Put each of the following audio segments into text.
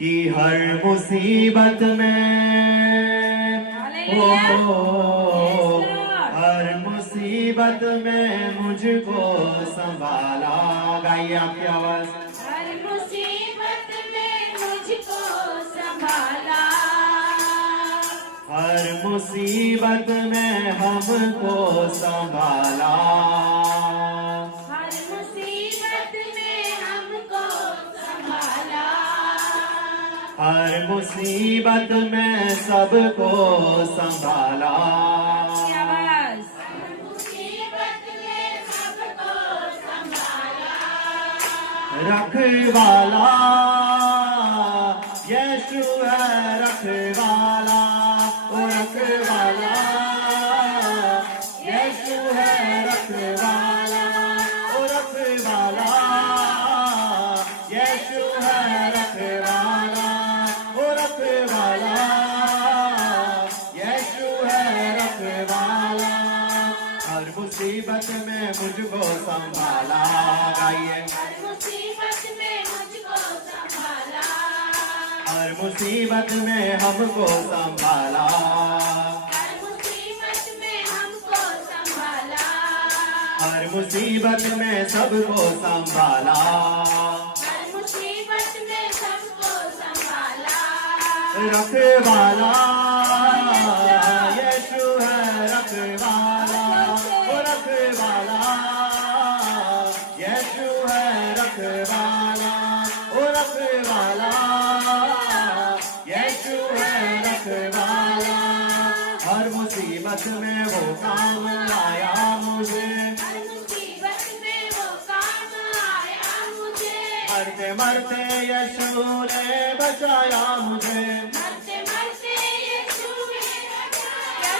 कि हर मुसीबत में हर मुसीबत में मुझको संभाला। गाइए आपकी आवाज। हर मुसीबत में मुझको संभाला, हर मुसीबत में हमको संभाला, हर मुसीबत में हमको संभाला, हर मुसीबत में सबको संभाला। आवाज। मुसीबत में सबको संभाला, रखवाला यीशु है रखवाला, ओ रखवाला यीशु है रखवाला, ओ रखवाला यीशु है रखवाला, ओ रखवाला यीशु है रखवाला। हर मुसीबत में मुझको संभाला। गाइए। हर मुसीबत में मुझको संभाला, हर मुसीबत में हमको संभाला, हर मुसीबत में हमको संभाला, हर मुसीबत में सबको संभाला। हर मुसीबत में सबको संभाला, रखवाला यीशु है रखवाला, ओ रखवाला यीशु है रखवाला, ओ रखवाला यीशु है रखवाला। हर मुसीबत में वो काम आया मुझे, हर मुसीबत में वो काम आया मुझे, मरते मरते यीशु ने बचाया मुझे। मरते मरते यीशु ने बचाया।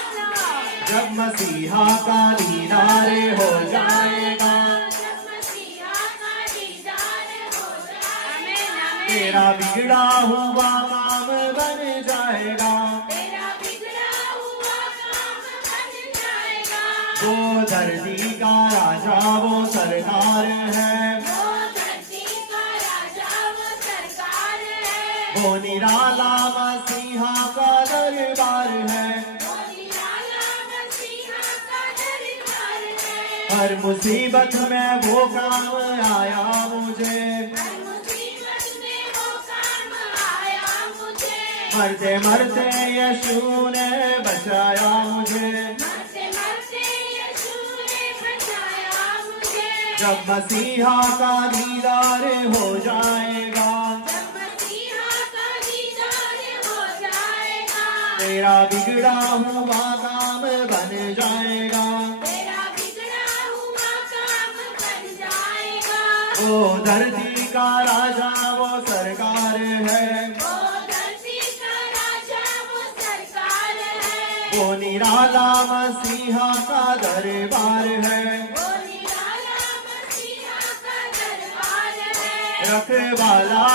जब मसीहा का दीदार हो जाएगा, जब मसीहा का दीदार हो जाएगा, तेरा बिगड़ा हुआ काम बन जाएगा। तेरा बिगड़ा हुआ काम बन जाएगा। वो धरती का राजा वो सरकार है, वो धरती का राजा वो सरकार है, वो निराला मसीहा का दरबार है। वो निराला मसीहा का दरबार है। हर मुसीबत में वो काम आया मुझे, हर मुसीबत में वो काम आया मुझे, मरते मरते यीशु ने बचाया मुझे। मरते मरते यीशु ने बचाया मुझे। जब मसीहा का दीदार हो जाएगा, जब मसीहा का दीदार हो जाएगा, तेरा बिगड़ा हुआ काम बन जाएगा। तेरा बिगड़ा हुआ काम बन जाएगा। वो धरती का राजा वो सरकार है, वो धरती का राजा वो सरकार है, वो निराला मसीहा का दरबार है। वो निराला मसीहा का दरबार है। रखवाला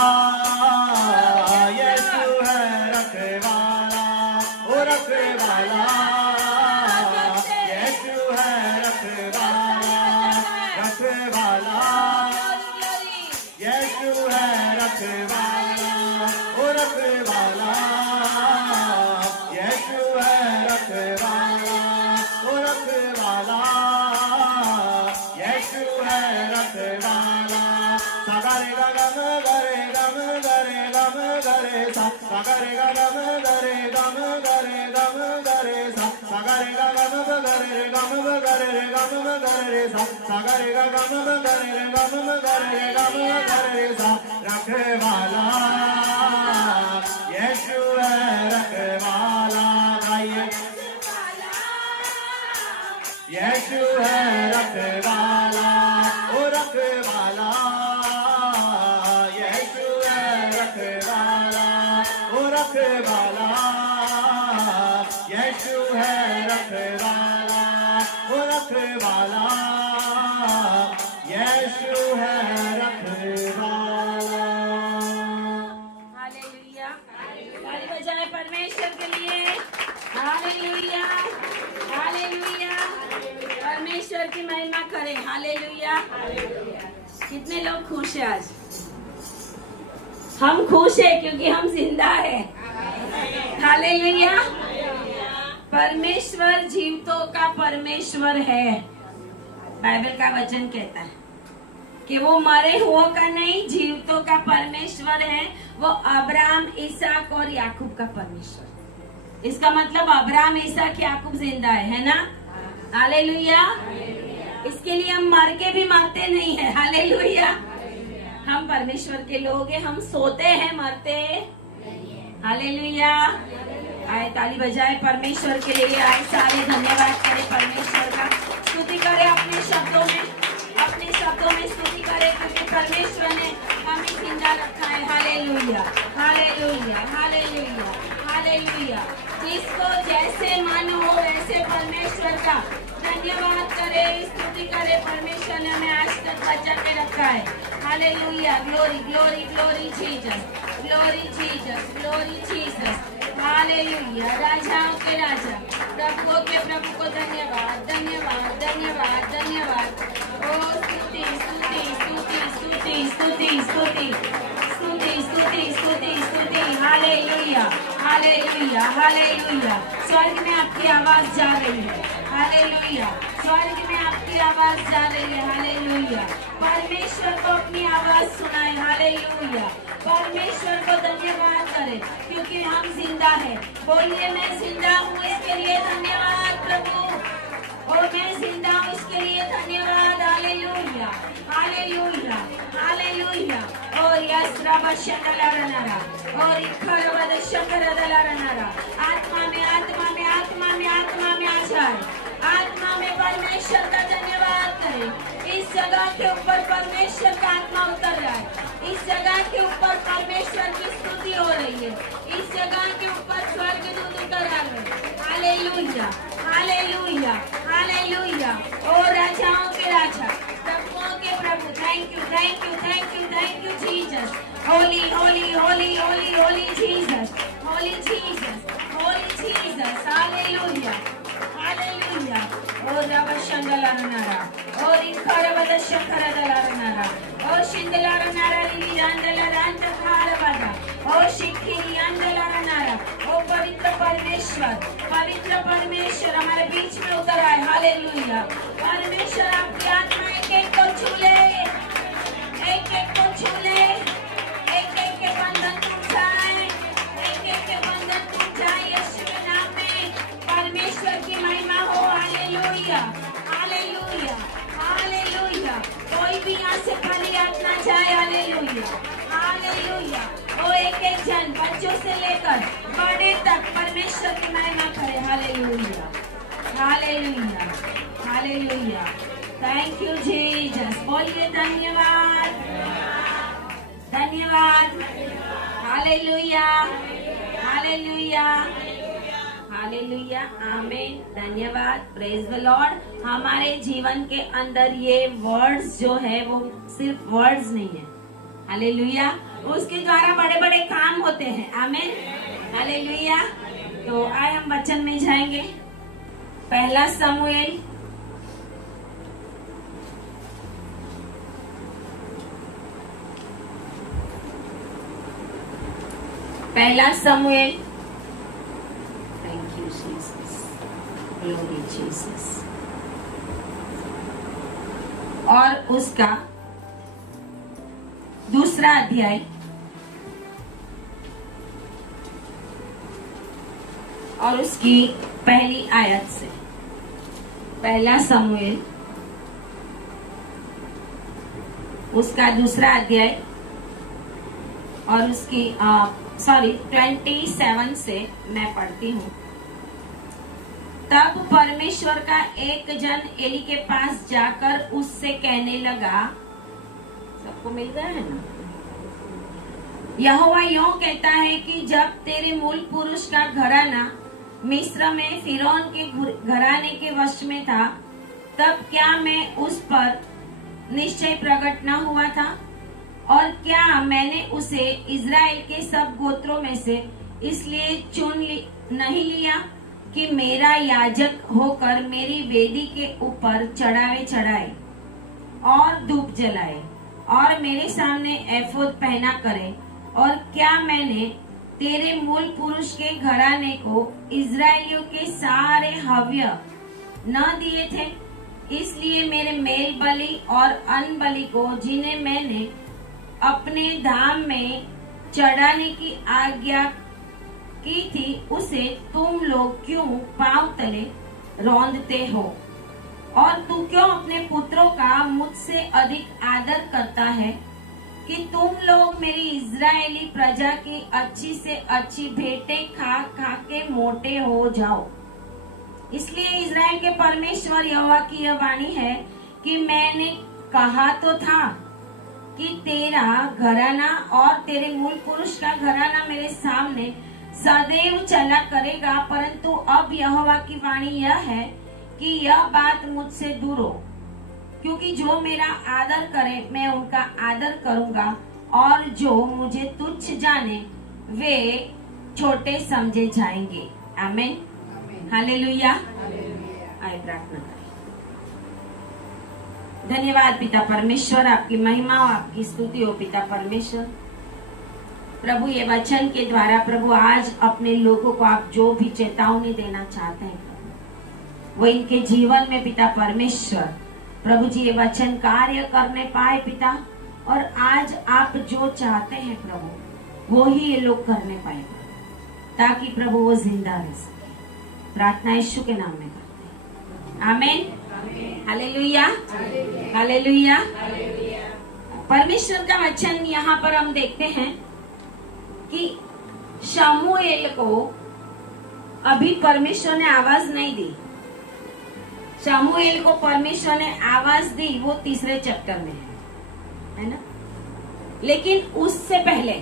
यीशु है रखवाला, ओ रखवाला यीशु है रखवाला, रखवाला यीशु है रखवाला, ओ रखवाला यीशु है रखवाला, ओ रखवाला यीशु है रखवाला। सागरे गम गरे गम गरे गम गरे सा, सागरे गम गरे गम गरे गम गरे सा, सागरे गम गरे गम गरे गम गरे सा, सागरे गम गरे गम गरे गम गरे सा। रखवाला यीशु है रखवाला। गाइए। यीशु है रखवाला, ओ रखवाला यीशु है रखवाला, ओ रखवाला यीशु है रखवाला, ओ रखवाला यीशु है रखवाला। हालेलुया। ताली बजाएं परमेश्वर के लिए। Hallelujah, hallelujah. परमेश्वर की महिमा करें। हालेलुया। कितने लोग खुश हैं आज? हम खुश है क्योंकि हम जिंदा है। हालेलुया। परमेश्वर जीवितों का परमेश्वर है। बाइबल का वचन कहता है कि वो मरे हुओं का नहीं, जीवितों का परमेश्वर है। वो अब्राहम, इसहाक और याकूब का परमेश्वर। इसका मतलब अब्राहम, इसहाक, याकूब जिंदा है ना। हालेलुया। इसके लिए हम मर के भी मरते नहीं है। हालेलुया। हम परमेश्वर के लोग हैं, हम सोते हैं, मरते। हालेलुया। आए ताली बजाए परमेश्वर के लिए, आए सारे धन्यवाद करें परमेश्वर का, स्तुति करें अपने शब्दों में स्तुति करें, क्योंकि परमेश्वर ने हमें जिंदा रखा है। Hallelujah, hallelujah, hallelujah, hallelujah. जिसको जैसे मन हो वैसे परमेश्वर का धन्यवाद करे, स्तुति करे। परमेश्वर ने हमें आज तक बचा के रखा है। Hallelujah. Glory, glory, glory Jesus, glory Jesus, glory Jesus. Hallelujah. राजाओं के राजा, प्रभुओं के प्रभु को धन्यवाद, धन्यवाद, धन्यवाद, धन्यवाद। ओ स्तुति, स्तुति, स्तुति, स्तुति, स्तुति, स्तुति, स्तुति, स्तुति, स्तुति, स्तुति। Hallelujah, hallelujah, hallelujah. स्वर्ग में आपकी आवाज जा रही है। हालेलुया। स्वर्ग में आपकी आवाज जा रही है। हालेलुया। परमेश्वर को अपनी आवाज सुनाए। हालेलुया। परमेश्वर को धन्यवाद करें क्योंकि हम जिंदा है। बोलिए, मैं जिंदा हूँ, इसके लिए धन्यवाद प्रभु। और मैं जिंदा हूँ, इसके लिए धन्यवाद। Hallelujah, hallelujah, hallelujah. और यस्रबशदलरनरा और इखरवदशकरदलरनरा। आत्मा में, आत्मा में, आत्मा में, आत्मा में आ जाए। आत्मा में परमेश्वर का धन्यवाद करें। इस जगह के ऊपर परमेश्वर का आत्मा उतर रहा है। इस जगह के ऊपर परमेश्वर की स्तुति हो रही है। इस जगह के ऊपर स्वर्गदूत उतर आ गए। Hallelujah, hallelujah, hallelujah. ओ राजाओं के राजा, प्रभुओं के प्रभु, thank you, thank you, thank you, thank you Jesus. Holy, holy, holy, holy, holy Jesus, holy Jesus, holy Jesus. Hallelujah, hallelujah. और रवशंदलरनरा और इखरवदशकरदलरनरा और शिंदलरनरा लिलिरंदलरंतखारवदा और शिखिरियंदलरनरा। ओ पवित्र परमेश्वर, पवित्र परमेश्वर हमारे बीच में उतर आए। हालेलुया। परमेश्वर आपकी आत्मा एक एक को छू ले, एक एक को छू ले, एक एक के बंधन टूट जाए, एक एक के बंधन टूट जाए। यीशु के नाम में परमेश्वर की महिमा हो। Hallelujah, hallelujah, hallelujah. कोई भी यहाँ से खाली हाथ ना जाए। Hallelujah, hallelujah. वो एक एक जन, बच्चों से लेकर बड़े तक परमेश्वर की महिमा करे। Hallelujah, hallelujah, hallelujah. Thank you Jesus. बोलिए धन्यवाद, धन्यवाद। हालेलुया, हालेलुया, हालेलुया, आमीन। धन्यवाद, प्रेज द लॉर्ड। हमारे जीवन के अंदर ये वर्ड्स जो है वो सिर्फ वर्ड्स नहीं है। हालेलुया। उसके द्वारा बड़े बड़े काम होते हैं। आमीन, हालेलुया। तो आए हम वचन में जाएंगे। पहला शमूएल पहला शमूएल, thank you Jesus, glory Jesus. और उसका दूसरा अध्याय और उसकी पहली आयत से। पहला शमूएल उसका दूसरा अध्याय और उसकी 27 से मैं पढ़ती हूँ। तब परमेश्वर का एक जन एली के पास जाकर उससे कहने लगा, सबको मिल गया है ना? यहोवा यों कहता है कि जब तेरे मूल पुरुष का घराना मिस्र में फिरौन के घराने के वश में था, तब क्या मैं उस पर निश्चय प्रकट न हुआ था? और क्या मैंने उसे इज़राइल के सब गोत्रों में से इसलिए नहीं लिया कि मेरा याजक होकर मेरी वेदी के ऊपर चढ़ावे चढ़ाए और धूप जलाए और मेरे सामने एफोद पहना करे और क्या मैंने तेरे मूल पुरुष के घराने को इजराइलियों के सारे हव्य न दिए थे? इसलिए मेरे मेल बलि और अन्न बलि को, जिन्हें मैंने अपने धाम में चढ़ाने की आज्ञा की थी, उसे तुम लोग क्यों पांव तले रौंदते हो? और तू क्यों अपने पुत्रों का मुझसे अधिक आदर करता है कि तुम लोग मेरी इजरायली प्रजा की अच्छी से अच्छी भेंटें खा खा के मोटे हो जाओ? इसलिए इजराइल के परमेश्वर यहोवा की यह वाणी है कि मैंने कहा तो था कि तेरा घराना और तेरे मूल पुरुष का घराना मेरे सामने सदैव चला करेगा, परंतु अब यहोवा की वाणी यह है कि यह बात मुझसे दूर हो, क्योंकि जो मेरा आदर करे मैं उनका आदर करूंगा, और जो मुझे तुच्छ जाने वे छोटे समझे जाएंगे। आमीन, हालेलुया। आइए प्रार्थना करें। धन्यवाद पिता परमेश्वर, आपकी महिमा और आपकी स्तुति हो पिता परमेश्वर। प्रभु ये वचन के द्वारा प्रभु आज अपने लोगों को आप जो भी चेतावनी देना चाहते हैं वो इनके जीवन में पिता परमेश्वर प्रभु जी ये वचन कार्य करने पाए पिता, और आज आप जो चाहते हैं प्रभु वो ही ये लोग करने पाए, ताकि प्रभु वो जिंदा रह सके। प्रार्थना यीशु के नाम में करते हैं, आमीन, हालेलुया, हालेलुया। परमेश्वर का वचन यहाँ पर हम देखते हैं कि शमूएल को अभी परमेश्वर ने आवाज नहीं दी। शमूएल को परमेश्वर ने आवाज दी, वो 3 चैप्टर में है ना। लेकिन उससे पहले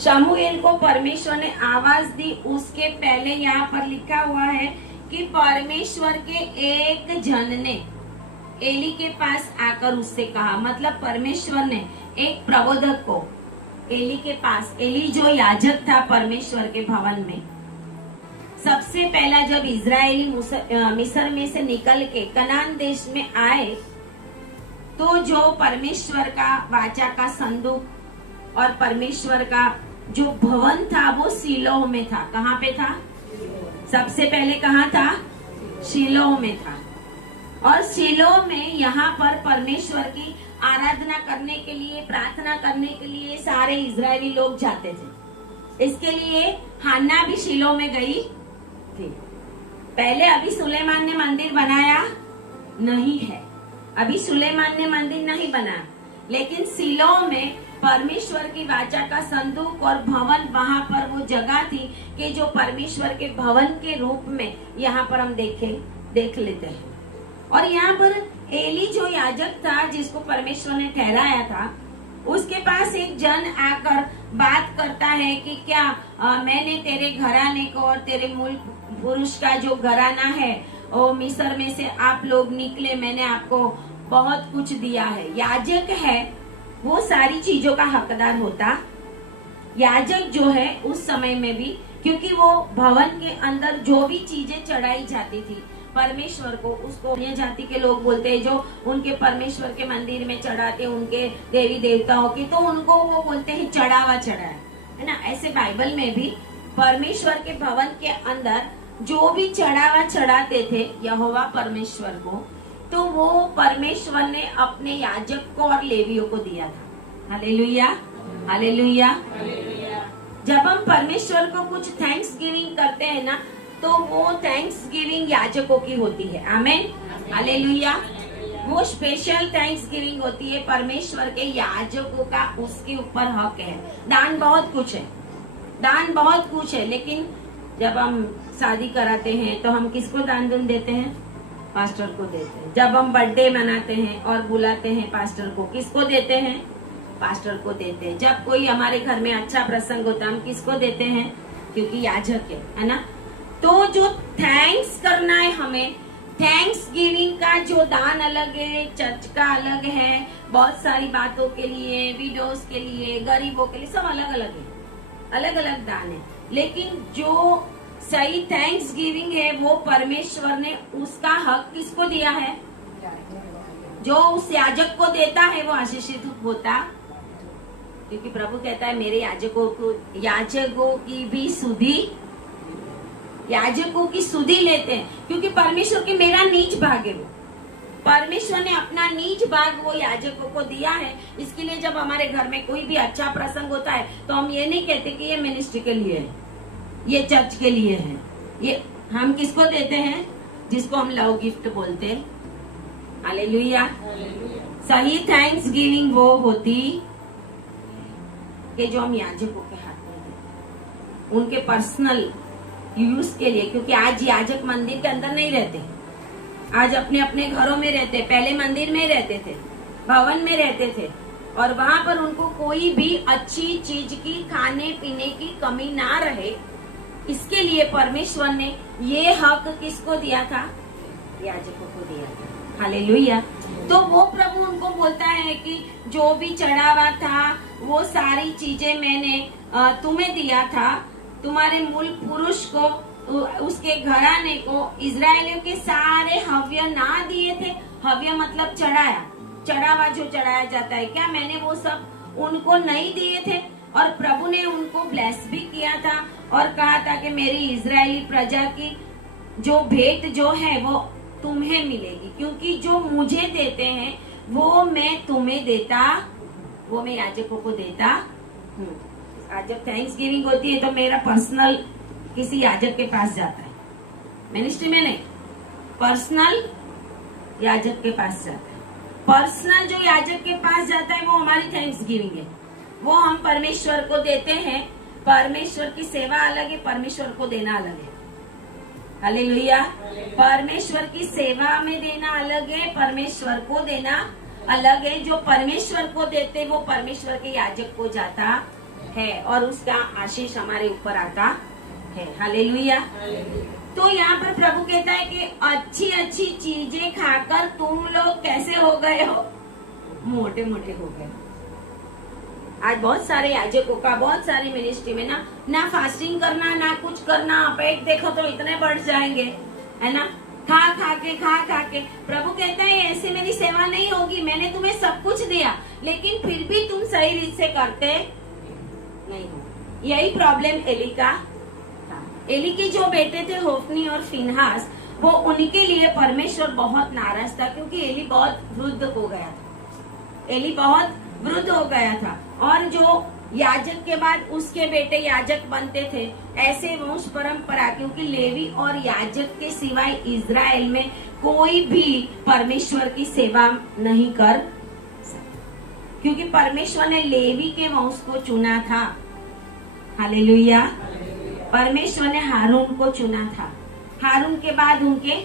शमूएल को परमेश्वर ने आवाज दी, उसके पहले यहाँ पर लिखा हुआ है कि परमेश्वर के एक जन ने एली के पास आकर उससे कहा, मतलब परमेश्वर ने एक प्रबोधक को एली के पास, एली जो याजक था परमेश्वर के भवन में, सबसे पहला जब इजरायली मिस्र में से निकल के कनान देश में आए, तो जो परमेश्वर का वाचा का संदूक और परमेश्वर का जो भवन था वो शीलोह में था। कहाँ पे था? सबसे पहले कहाँ था? शीलोह में था। और शीलोह में यहाँ पर परमेश्वर की आराधना करने के लिए, प्रार्थना करने के लिए सारे इजरायली लोग जाते थे। इसके लिए हन्ना भी शीलोह में गई थी। पहले अभी सुलेमान ने मंदिर बनाया नहीं है, अभी सुलेमान ने मंदिर नहीं बना, लेकिन शीलोह में परमेश्वर की वाचा का संदूक और भवन, वहां पर वो जगह थी कि जो परमेश्वर के भवन के रूप में यहाँ पर हम देख लेते हैं। और यहाँ पर एली जो याजक था जिसको परमेश्वर ने ठहराया था, उसके पास एक जन आकर बात करता है कि क्या मैंने तेरे घराने को और तेरे मूल पुरुष का जो घराना है वो मिस्र में से आप लोग निकले, मैंने आपको बहुत कुछ दिया है। याजक है वो सारी चीजों का हकदार होता। याजक जो है उस समय में भी, क्योंकि वो भवन के अंदर जो भी चीजें चढ़ाई जाती थी परमेश्वर को, उसको अन्य जाति के लोग बोलते हैं जो उनके परमेश्वर के मंदिर में चढ़ाते उनके देवी देवताओं की, तो उनको वो बोलते हैं चढ़ावा चढ़ाए, है ना। ऐसे बाइबल में भी परमेश्वर के भवन के अंदर जो भी चढ़ावा चढ़ाते थे यहोवा परमेश्वर को, तो वो परमेश्वर ने अपने याजक को और लेवियों को दिया था। Hallelujah, hallelujah. जब हम परमेश्वर को कुछ थैंक्स गिविंग करते हैं ना, तो वो थैंक्स गिविंग याजकों की होती है। आमीन, हालेलुया। वो स्पेशल थैंक्स गिविंग होती है परमेश्वर के याजकों का, उसके ऊपर हक है। दान बहुत कुछ है, दान बहुत कुछ है, लेकिन जब हम शादी कराते हैं तो हम किसको दान देते हैं? पास्टर को देते हैं। जब हम बर्थडे मनाते हैं और बुलाते हैं पास्टर को, किसको देते हैं? पास्टर को देते हैं। जब कोई हमारे घर में अच्छा प्रसंग होता है हम किसको देते हैं? क्योंकि याजक है ना। तो जो थैंक्स करना है हमें, थैंक्स गिविंग का जो दान अलग है, चर्च का अलग है, बहुत सारी बातों के लिए, विडोज के लिए, गरीबों के लिए, सब अलग अलग है, अलग अलग दान है। लेकिन जो सही थैंक्स गिविंग है वो परमेश्वर ने उसका हक किसको दिया है? जो उस याजक को देता है वो आशीषित होता क्योंकि प्रभु कहता है मेरे याजकों की भी सुधि, याजकों की सुधि लेते हैं, क्योंकि परमेश्वर के मेरा नीच भाग है वो। परमेश्वर ने अपना नीच भाग वो याजकों को दिया है। इसके लिए जब हमारे घर में कोई भी अच्छा प्रसंग होता है तो हम ये नहीं कहते कि ये मिनिस्ट्री के लिए है, ये चर्च के लिए है। ये हम किसको देते हैं? जिसको हम लव गिफ्ट बोलते हैं। हालेलुया। सही थैंक्स गिविंग वो होती कि जो हम याजकों के हाथ में दें, उनके पर्सनल यूज के लिए। क्योंकि आज याजक मंदिर के अंदर नहीं रहते, आज अपने अपने घरों में रहते। पहले मंदिर में रहते थे, भवन में रहते थे, और वहां पर उनको कोई भी अच्छी चीज की खाने पीने की कमी ना रहे। इसके लिए परमेश्वर ने ये हक किसको दिया था? याजकों को दिया था। हालेलुया। तो वो प्रभु उनको बोलता है कि जो भी चढ़ावा था वो सारी चीजें मैंने तुम्हें दिया था, तुम्हारे मूल पुरुष को, उसके घराने को, इजरायलियों के सारे हव्य ना दिए थे। हव्य मतलब चढ़ाया, चढ़ावा जो चढ़ाया जाता है, क्या मैंने वो सब उनको नहीं दिए थे? और प्रभु ने उनको ब्लेस भी किया था और कहा था कि मेरी इजरायली प्रजा की जो भेंट जो है वो तुम्हें मिलेगी, क्योंकि जो मुझे देते हैं वो मैं तुम्हें देता, वो मैं याजकों को देता हूँ। आज जब थैंक्स गिविंग होती है तो मेरा पर्सनल किसी याजक के पास जाता है, मिनिस्ट्री में नहीं, पर्सनल याजक के पास जाता है। पर्सनल जो याजक के पास जाता है वो हमारी थैंक्स गिविंग है, वो हम परमेश्वर को देते हैं। परमेश्वर की सेवा अलग है, परमेश्वर को देना अलग है। हालेलुया। परमेश्वर की सेवा में देना अलग है, परमेश्वर को देना अलग है। जो परमेश्वर को देते वो परमेश्वर के याजक को जाता है और उसका आशीष हमारे ऊपर आता है। हालेलुया। तो यहाँ पर प्रभु कहता है कि अच्छी अच्छी चीजें खाकर तुम लोग कैसे हो गए हो? मोटे मोटे हो गए। आज बहुत सारे याजकों का, बहुत सारी मिनिस्ट्री में ना फास्टिंग करना, ना कुछ करना, पेट देखो तो इतने बढ़ जाएंगे, है ना, खा खा के। प्रभु कहते हैं ऐसे मेरी सेवा नहीं होगी। मैंने तुम्हें सब कुछ दिया लेकिन फिर भी तुम सही रीत से करते नहीं हो। यही प्रॉब्लम एली का था। एली के जो बेटे थे होफनी और फिनहास, वो उनके लिए परमेश्वर बहुत नाराज था, क्योंकि एली बहुत वृद्ध हो गया था। एली बहुत वृद्ध हो गया था और जो याजक के बाद उसके बेटे याजक बनते थे, ऐसे वंश परंपरा, क्योंकि लेवी और याजक के सिवाय इजराइल में कोई भी परमेश्वर की सेवा नहीं कर सकता, क्योंकि परमेश्वर ने लेवी के वंश को चुना था। हालेलुया। परमेश्वर ने हारून को चुना था, हारून के बाद उनके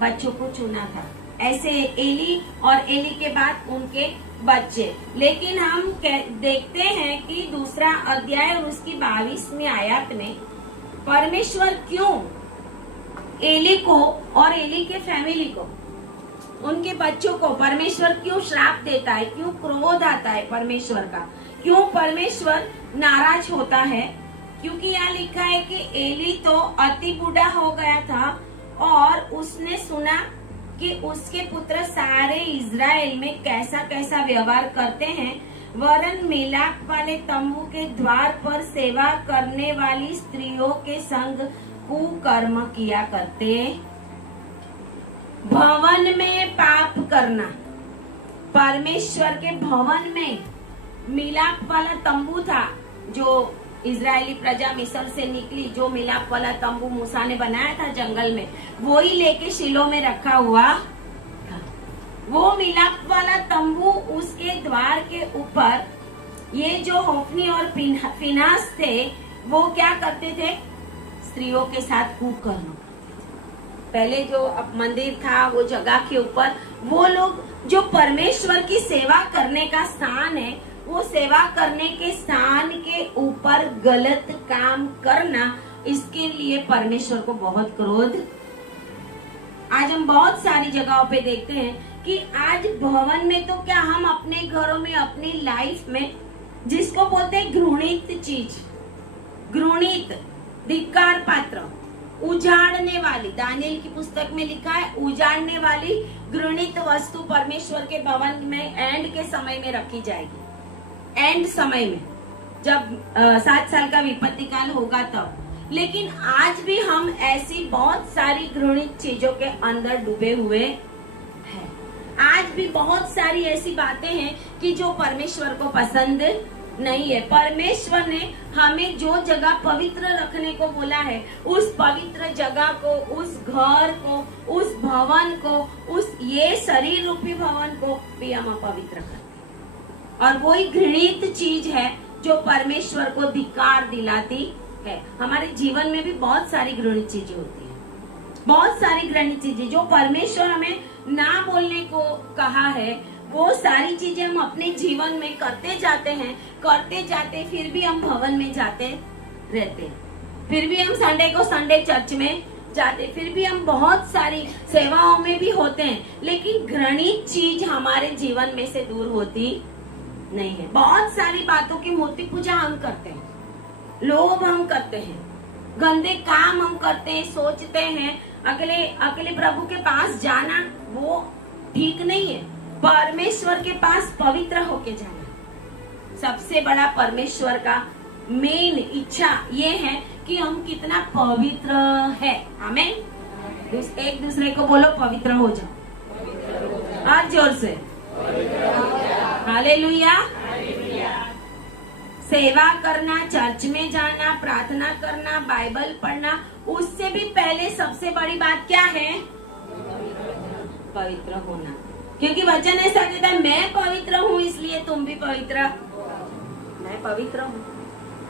बच्चों को चुना था। ऐसे एली और एली के बाद उनके बच्चे। लेकिन हम देखते हैं कि दूसरा अध्याय और उसकी 22वीं आयत में परमेश्वर क्यों एली को और एली के फैमिली को, उनके बच्चों को परमेश्वर क्यों श्राप देता है, क्यों क्रोध आता है परमेश्वर का, क्यों परमेश्वर नाराज होता है? क्योंकि यहाँ लिखा है कि एली तो अति बूढ़ा हो गया था और उसने सुना कि उसके पुत्र सारे इजराइल में कैसा कैसा व्यवहार करते हैं, वरन मिलाप वाले तंबू के द्वार पर सेवा करने वाली स्त्रियों के संग कुकर्म किया करते। भवन में पाप करना, परमेश्वर के भवन में मिलाप वाला तंबू था जो इजरायली प्रजा मिस्र से निकली, जो मिलाप वाला तंबू मूसा ने बनाया था जंगल में, वो ही लेके शिलो में रखा हुआ था। वो मिलाप वाला तंबू, उसके द्वार के ऊपर ये जो होफनी और फिनास थे वो क्या करते थे? स्त्रियों के साथ कुकर्म। पहले जो मंदिर था वो जगह के ऊपर, वो लोग जो परमेश्वर की सेवा करने का स्थान है, वो सेवा करने के स्थान के ऊपर गलत काम करना, इसके लिए परमेश्वर को बहुत क्रोध। आज हम बहुत सारी जगहों पे देखते हैं कि आज भवन में तो क्या, हम अपने घरों में, अपनी लाइफ में, जिसको बोलते हैं घृणित चीज, घृणित, धिक्कार पात्र, उजाड़ने वाली, दानियल की पुस्तक में लिखा है उजाड़ने वाली घृणित वस्तु परमेश्वर के भवन में एंड के समय में रखी जाएगी। एंड समय में जब 7 साल का विपत्ति काल होगा तब। लेकिन आज भी हम ऐसी बहुत सारी घृणित चीजों के अंदर डूबे हुए हैं। आज भी बहुत सारी ऐसी बातें हैं कि जो परमेश्वर को पसंद नहीं है। परमेश्वर ने हमें जो जगह पवित्र रखने को बोला है, उस पवित्र जगह को, उस घर को, उस भवन को, उस ये शरीर रूपी भवन को भी हम अपवित्र करते हैं। और वही घृणित चीज है जो परमेश्वर को धिक्कार दिलाती है। हमारे जीवन में भी बहुत सारी घृणित चीजें होती है, बहुत सारी घृणित चीजें जो परमेश्वर हमें ना बोलने को कहा है, वो सारी चीजें हम अपने जीवन में करते जाते फिर भी हम भवन में जाते रहते, फिर भी हम संडे को संडे चर्च में जाते, फिर भी हम बहुत सारी सेवाओं में भी होते हैं, लेकिन घृणित चीज हमारे जीवन में से दूर होती नहीं है। बहुत सारी बातों की मूर्ति पूजा हम करते हैं, लोभ हम करते हैं, गंदे काम हम करते हैं, सोचते हैं अगले प्रभु के पास जाना वो ठीक नहीं है। परमेश्वर के पास पवित्र होके जाना सबसे बड़ा परमेश्वर का मेन इच्छा ये है कि हम कितना पवित्र है। आमीन। एक दूसरे को बोलो पवित्र हो जाओ, और जोर से हालेलुया। सेवा करना, चर्च में जाना, प्रार्थना करना, बाइबल पढ़ना, उससे भी पहले सबसे बड़ी बात क्या है? पवित्र होना। क्योंकि वचन ऐसा कहता है, मैं पवित्र हूँ इसलिए तुम भी पवित्र। मैं पवित्र हूँ,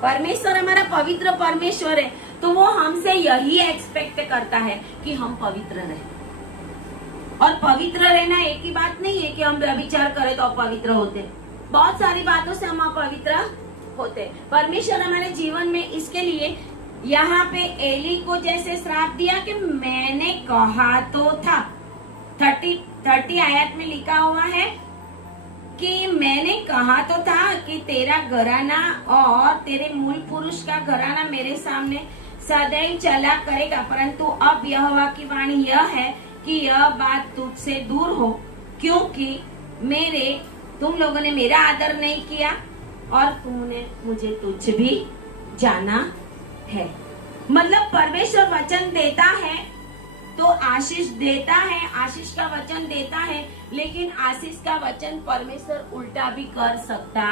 परमेश्वर हमारा पवित्र परमेश्वर है, तो वो हमसे यही एक्सपेक्ट करता है कि हम पवित्र रहें। और पवित्र रहना एक ही बात नहीं है कि हम व्यभिचार करें तो अपवित्र होते, बहुत सारी बातों से हम अपवित्र होते। परमेश्वर हमारे जीवन में इसके लिए यहाँ पे एली को जैसे श्राप दिया कि मैंने कहा तो था, 30 आयत में लिखा हुआ है कि मैंने कहा तो था कि तेरा घराना और तेरे मूल पुरुष का घराना मेरे सामने सदैव चला करेगा, परंतु अब यहोवा की वाणी यह है कि यह बात तुझसे दूर हो, क्योंकि तुम लोगों ने मेरा आदर नहीं किया और तुमने मुझे तुच्छ भी जाना है। मतलब परमेश्वर वचन देता है तो आशीष देता है, आशीष का वचन देता है, लेकिन आशीष का वचन परमेश्वर उल्टा भी कर सकता।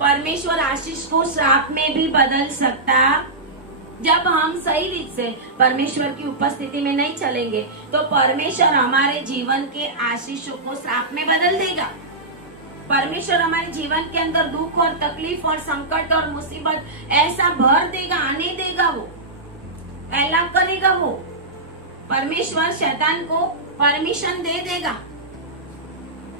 परमेश्वर आशीष को श्राप में भी बदल सकता। जब हम सही रीत से परमेश्वर की उपस्थिति में नहीं चलेंगे तो परमेश्वर हमारे जीवन के आशीषों को श्राप में बदल देगा। परमेश्वर हमारे जीवन के अंदर दुख और तकलीफ और संकट और मुसीबत ऐसा भर देगा, आने देगा, वो फैलाव करेगा। वो परमेश्वर शैतान को परमिशन दे देगा।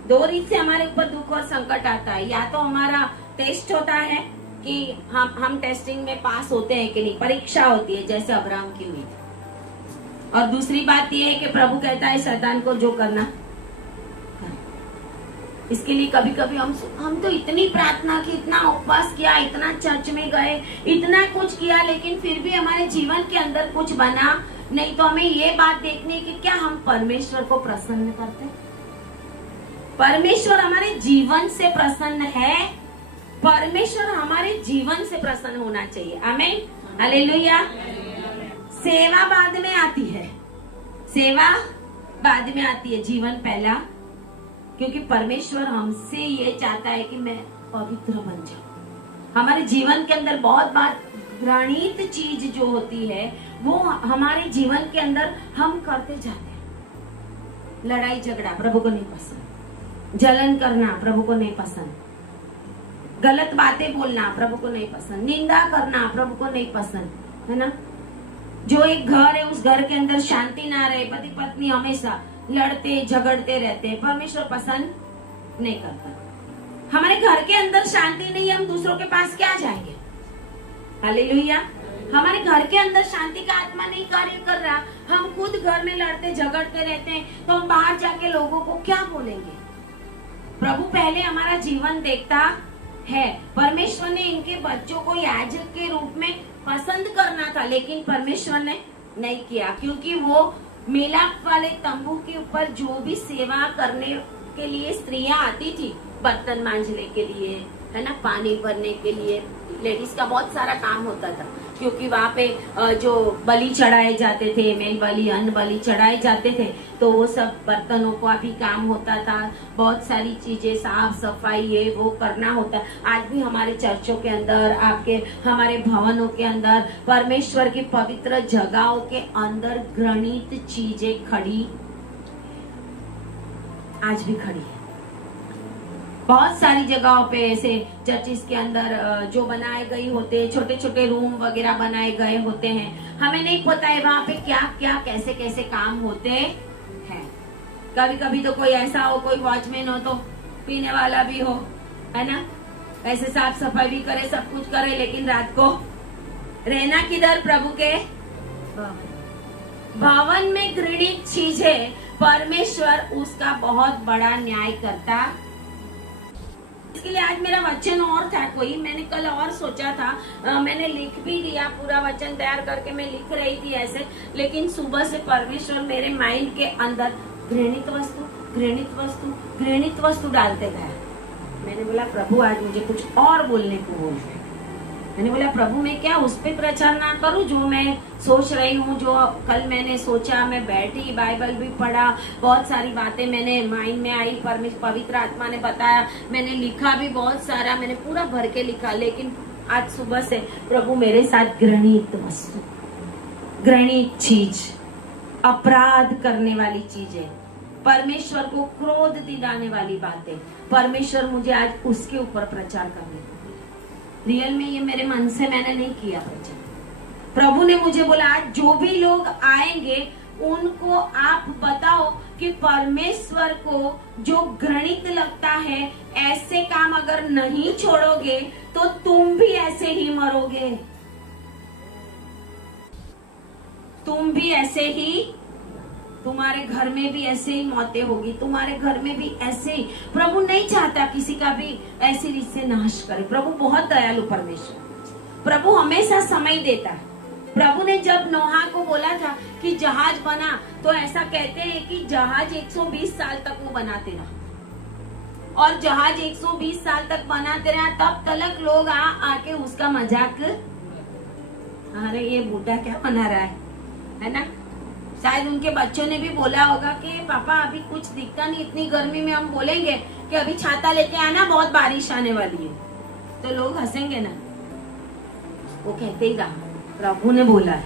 दो रीत से हमारे ऊपर दुख और संकट आता है, या तो हमारा टेस्ट होता है कि हम टेस्टिंग में पास होते हैं कि नहीं, परीक्षा होती है जैसे अब्राहम की हुई थी। और दूसरी बात यह है कि प्रभु कहता है शैतान को जो करना कर। इसके लिए कभी कभी हम तो इतनी प्रार्थना की, इतना उपवास किया, इतना चर्च में गए, इतना कुछ किया, लेकिन फिर भी हमारे जीवन के अंदर कुछ बना नहीं। तो हमें ये बात देखनी है कि क्या हम परमेश्वर को प्रसन्न करते हैं? परमेश्वर हमारे जीवन से प्रसन्न है। परमेश्वर हमारे जीवन से प्रसन्न होना चाहिए। आमीन, हालेलुया। सेवा बाद में आती है, सेवा बाद में आती है, जीवन पहला। क्योंकि परमेश्वर हमसे ये चाहता है कि मैं पवित्र बन जाऊं। हमारे जीवन के अंदर बहुत बार घृणित चीज जो होती है वो हमारे जीवन के अंदर हम करते जाते हैं। लड़ाई झगड़ा प्रभु को नहीं पसंद, जलन करना प्रभु को नहीं पसंद, गलत बातें बोलना प्रभु को नहीं पसंद, निंदा करना प्रभु को नहीं पसंद, है ना। जो एक घर है उस घर के अंदर शांति ना रहे, पति पत्नी हमेशा लड़ते झगड़ते रहते हैं, परमेश्वर पसंद नहीं करता। हमारे घर के अंदर शांति नहीं, हम दूसरों के पास क्या जाएंगे? हालेलुया। हमारे घर के अंदर शांति का आत्मा नहीं कार्य कर रहा, हम खुद घर में लड़ते झगड़ते रहते हैं, तो हम बाहर जाके लोगों को क्या बोलेंगे? प्रभु पहले हमारा जीवन देखता है। परमेश्वर ने इनके बच्चों को याजक के रूप में पसंद करना था, लेकिन परमेश्वर ने नहीं किया, क्योंकि वो मिलाप वाले तंबू के ऊपर जो भी सेवा करने के लिए स्त्रियां आती थी, बर्तन मांजने के लिए, है ना, पानी भरने के लिए लेडीज का बहुत सारा काम होता था, क्योंकि वहाँ पे जो बलि चढ़ाए जाते थे, मेल बलि, अन्न बलि चढ़ाए जाते थे, तो वो सब बर्तनों का भी काम होता था, बहुत सारी चीजें साफ सफाई ये वो करना होता। आज भी हमारे चर्चों के अंदर, आपके हमारे भवनों के अंदर, परमेश्वर की पवित्र जगहों के अंदर घृणित चीजें खड़ी, आज भी खड़ी है। बहुत सारी जगहों पे ऐसे चर्चिस के अंदर जो बनाए गए होते, छोटे छोटे रूम वगैरह बनाए गए होते हैं, हमें नहीं पता है वहाँ पे क्या क्या कैसे कैसे काम होते हैं। कभी कभी तो कोई ऐसा हो, कोई वॉचमैन हो तो पीने वाला भी हो, है ना, ऐसे साफ सफाई भी करे, सब कुछ करे, लेकिन रात को रहना किधर? प्रभु के भवन में घृणित चीज है। परमेश्वर उसका बहुत बड़ा न्याय करता। इसके लिए आज मेरा वचन और था कोई, मैंने कल और सोचा था, मैंने लिख भी दिया, पूरा वचन तैयार करके मैं लिख रही थी ऐसे, लेकिन सुबह से परमेश्वर मेरे माइंड के अंदर घृणित वस्तु घृणित वस्तु घृणित वस्तु डालते गया। मैंने बोला प्रभु आज मुझे कुछ और बोलने को बोल रहे। मैंने बोला प्रभु मैं क्या उस पे प्रचार ना करूं जो मैं सोच रही हूँ, जो कल मैंने सोचा, मैं बैठी, बाइबल भी पढ़ा, बहुत सारी बातें मैंने माइंड में आई, पवित्र आत्मा ने बताया, मैंने लिखा भी बहुत सारा, मैंने पूरा भर के लिखा, लेकिन आज सुबह से प्रभु मेरे साथ घृणित वस्तु, घृणित चीज, अपराध करने वाली चीजें, परमेश्वर को क्रोध दिलाने वाली बातें, परमेश्वर मुझे आज उसके ऊपर प्रचार करने को। रियल में ये मेरे मन से मैंने नहीं किया प्रचार। प्रभु ने मुझे बोला आज जो भी लोग आएंगे उनको आप बताओ कि परमेश्वर को जो घृणित लगता है, ऐसे काम अगर नहीं छोड़ोगे तो तुम भी ऐसे ही मरोगे, तुम भी ऐसे ही, तुम्हारे घर में भी ऐसे ही मौतें होगी, तुम्हारे घर में भी ऐसे ही। प्रभु नहीं चाहता किसी का भी ऐसी रीत से नाश करे। प्रभु बहुत दयालु परमेश्वर, प्रभु हमेशा समय देता है। प्रभु ने जब नोहा को बोला था कि जहाज बना, तो ऐसा कहते हैं कि जहाज 120 साल तक वो बनाते रहा, और जहाज 120 साल तक बनाते रहा, तब तक लोग आके उसका मजाक, अरे ये बूढ़ा क्या बना रहा है ना। शायद उनके बच्चों ने भी बोला होगा कि पापा अभी कुछ दिखता नहीं, इतनी गर्मी में हम बोलेंगे कि अभी छाता लेके आना, बहुत बारिश आने वाली है, तो लोग हंसेंगे ना। वो कहते ही रहा, प्रभु ने बोला है,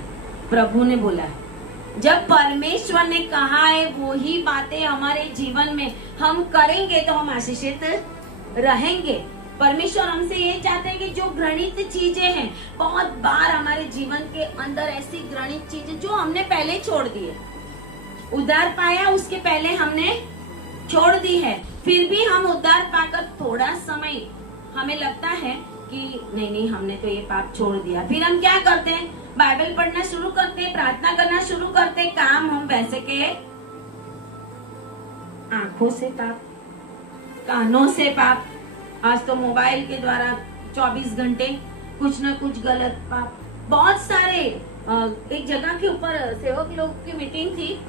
प्रभु ने बोला है। जब परमेश्वर ने कहा है वही बातें हमारे जीवन में हम करेंगे तो हम आशीषित रहेंगे। परमेश्वर हमसे ये चाहते हैं कि जो घृणित चीजें हैं, बहुत बार हमारे जीवन के अंदर ऐसी घृणित चीजें जो हमने पहले छोड़ दी है, उद्धार पाया उसके पहले हमने छोड़ दी है, फिर भी हम उद्धार पाकर थोड़ा समय हमें लगता है कि नहीं हमने तो ये पाप छोड़ दिया, फिर हम क्या करते हैं? बाइबल पढ़ना शुरू करते हैं, प्रार्थना करना शुरू करते हैं, काम हम वैसे के आंखों से पाप, कानों से पाप, आज तो मोबाइल के द्वारा 24 घंटे कुछ न कुछ गलत पाप, बहुत सारे। एक जगह के ऊपर सेवक लोग की मीटिंग थी,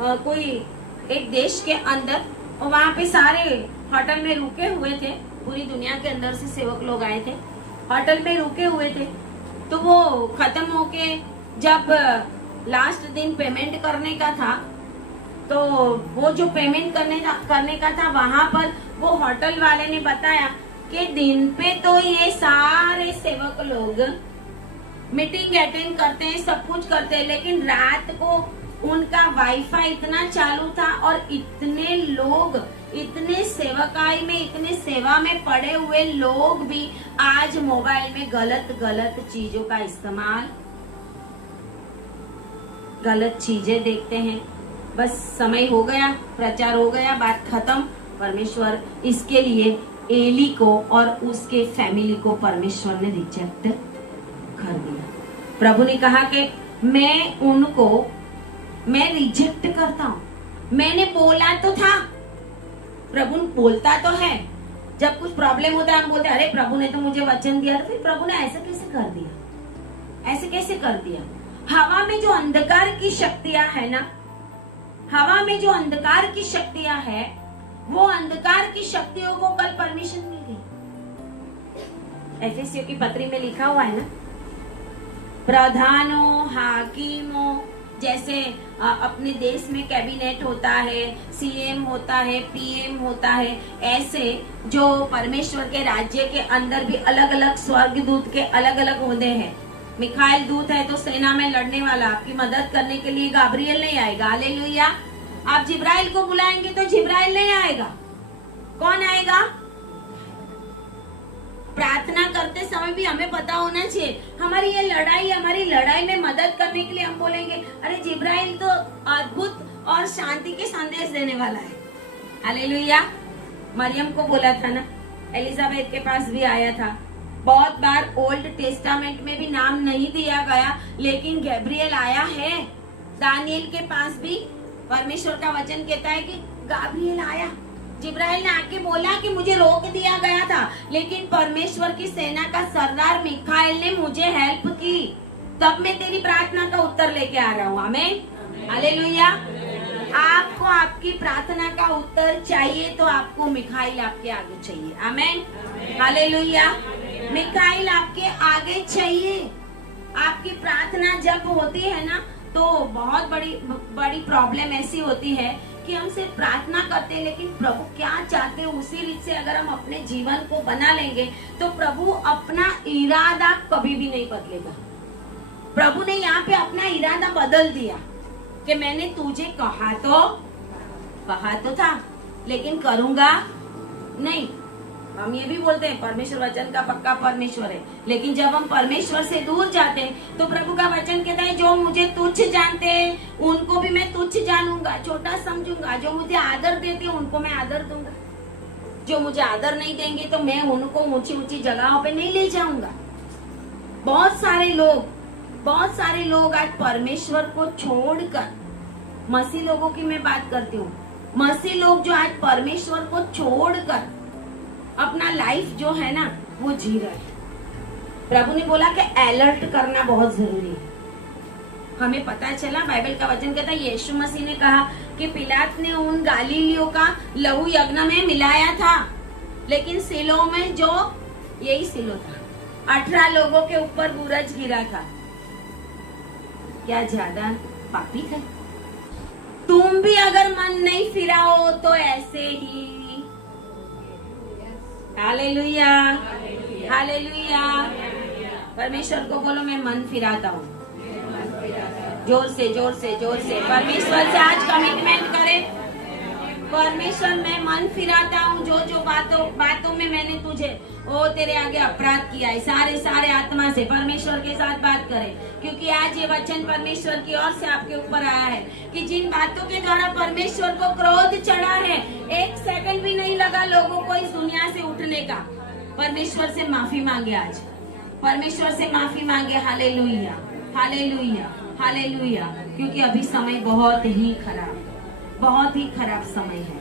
कोई एक देश के अंदर, और वहाँ पे सारे होटल में रुके हुए थे, पूरी दुनिया के अंदर से सेवक लोग आए थे, होटल में रुके हुए थे। तो वो खत्म होके जब लास्ट दिन पेमेंट करने का था, तो वो जो पेमेंट करने का था, वहां पर वो होटल वाले ने बताया कि दिन पे तो ये सारे सेवक लोग मीटिंग अटेंड करते हैं, सब कुछ करते हैं, लेकिन रात को उनका वाईफाई इतना चालू था और इतने लोग, इतने सेवकाई में, इतने सेवा में पड़े हुए लोग भी आज मोबाइल में गलत गलत चीजों का इस्तेमाल, गलत चीजें देखते हैं। बस समय हो गया, प्रचार हो गया, बात खत्म। परमेश्वर इसके लिए एली को और उसके फैमिली को परमेश्वर ने रिजेक्ट कर दिया। प्रभु ने कहा कि मैं रिजेक्ट करता हूँ। मैंने बोला तो था, प्रभु बोलता तो है, जब कुछ प्रॉब्लम होता है हम बोलते अरे प्रभु ने तो मुझे वचन दिया, तो फिर प्रभु ने ऐसा कैसे कर दिया, ऐसे कैसे कर दिया। हवा में जो अंधकार की शक्तियां है ना, हवा में जो अंधकार की शक्तियां है, वो अंधकार की शक्तियों को कल परमिशन मिल गई। एफएससियों की पत्री में लिखा हुआ है ना, प्रधानों, हाकिमों, जैसे अपने देश में कैबिनेट होता है, सीएम होता है, पीएम होता है, ऐसे जो परमेश्वर के राज्य के अंदर भी अलग अलग स्वर्गदूत के अलग अलग ओहदे हैं। मिखाइल दूत है तो सेना में लड़ने वाला, आपकी मदद करने के लिए गाब्रियल नहीं आएगा। हालेलुया। आप जिब्राइल को बुलाएंगे तो जिब्राइल नहीं आएगा, कौन आएगा? प्रार्थना करते समय भी हमें पता होना चाहिए, हमारी लड़ाई में मदद करने के लिए हम बोलेंगे अरे जिब्राइल तो अद्भुत और शांति के संदेश देने वाला है। हालेलुया। मरियम को बोला था ना, एलिजाबेथ के पास भी आया था। बहुत बार ओल्ड टेस्टामेंट में भी नाम नहीं दिया गया, लेकिन गैब्रियल आया है। दानियल के पास भी परमेश्वर का वचन कहता है कि गाब्रियल आया। जिब्राइल ने आके बोला कि मुझे रोक दिया गया था, लेकिन परमेश्वर की सेना का सरदार मिखाइल ने मुझे हेल्प की, तब मैं तेरी प्रार्थना का उत्तर लेके आ रहा हूँ। आमीन, हालेलुया। आपको आपकी प्रार्थना का उत्तर चाहिए तो आपको मिखाइल आपके आगे चाहिए। आमीन, हालेलुया। मिखाइल आपके आगे चाहिए। आपकी प्रार्थना जब होती है ना, तो बहुत बड़ी प्रॉब्लम ऐसी होती है कि हम सिर्फ प्रार्थना करते हैं, लेकिन प्रभु क्या चाहते हैं उसी रीत से अगर हम अपने जीवन को बना लेंगे तो प्रभु अपना इरादा कभी भी नहीं बदलेगा। प्रभु ने यहाँ पे अपना इरादा बदल दिया कि मैंने तुझे कहा तो था, लेकिन करूंगा नहीं। हम ये भी बोलते हैं परमेश्वर वचन का पक्का परमेश्वर है, लेकिन जब हम परमेश्वर से दूर जाते हैं तो प्रभु का वचन कहता है जो मुझे तुच्छ जानते हैं उनको भी मैं तुच्छ जानूंगा, छोटा समझूंगा। जो मुझे आदर देते हैं उनको मैं आदर दूंगा, जो मुझे आदर नहीं देंगे तो मैं उनको ऊंची ऊंची जगहों पे नहीं ले जाऊंगा। बहुत सारे लोग आज परमेश्वर को छोड़कर, मसीह लोगों की मैं बात करती हूँ, मसीह लोग जो आज परमेश्वर को छोड़कर अपना लाइफ जो है ना वो जी रहे हैं। प्रभु ने बोला कि अलर्ट करना बहुत जरूरी है। हमें पता चला, बाइबल का वचन कहता है यीशु मसीह ने कहा कि पिलात ने उन गालीलियों का लहू यज्ञ में मिलाया था, लेकिन सिलो में जो यही सिलो था, 18 लोगों के ऊपर बुरज गिरा था। क्या ज्यादा पापी थे? तुम भी अगर मन नहीं फिराओ तो ऐसे ही। Hallelujah, hallelujah. परमेश्वर को बोलो मैं मन फिराता हूँ। जोर से परमेश्वर से आज कमिटमेंट करें, परमेश्वर मैं मन फिराता हूँ। जो बातों में मैंने तुझे तेरे आगे अपराध किया है, सारे आत्मा से परमेश्वर के साथ बात करें, क्योंकि आज ये वचन परमेश्वर की ओर से आपके ऊपर आया है कि जिन बातों के द्वारा परमेश्वर को क्रोध चढ़ा है, 1 सेकंड भी नहीं लगा लोगों को इस दुनिया से उठने का। परमेश्वर से माफी मांगे, आज परमेश्वर से माफी मांगे। Hallelujah, hallelujah, hallelujah. क्योंकि अभी समय बहुत ही खराब समय है।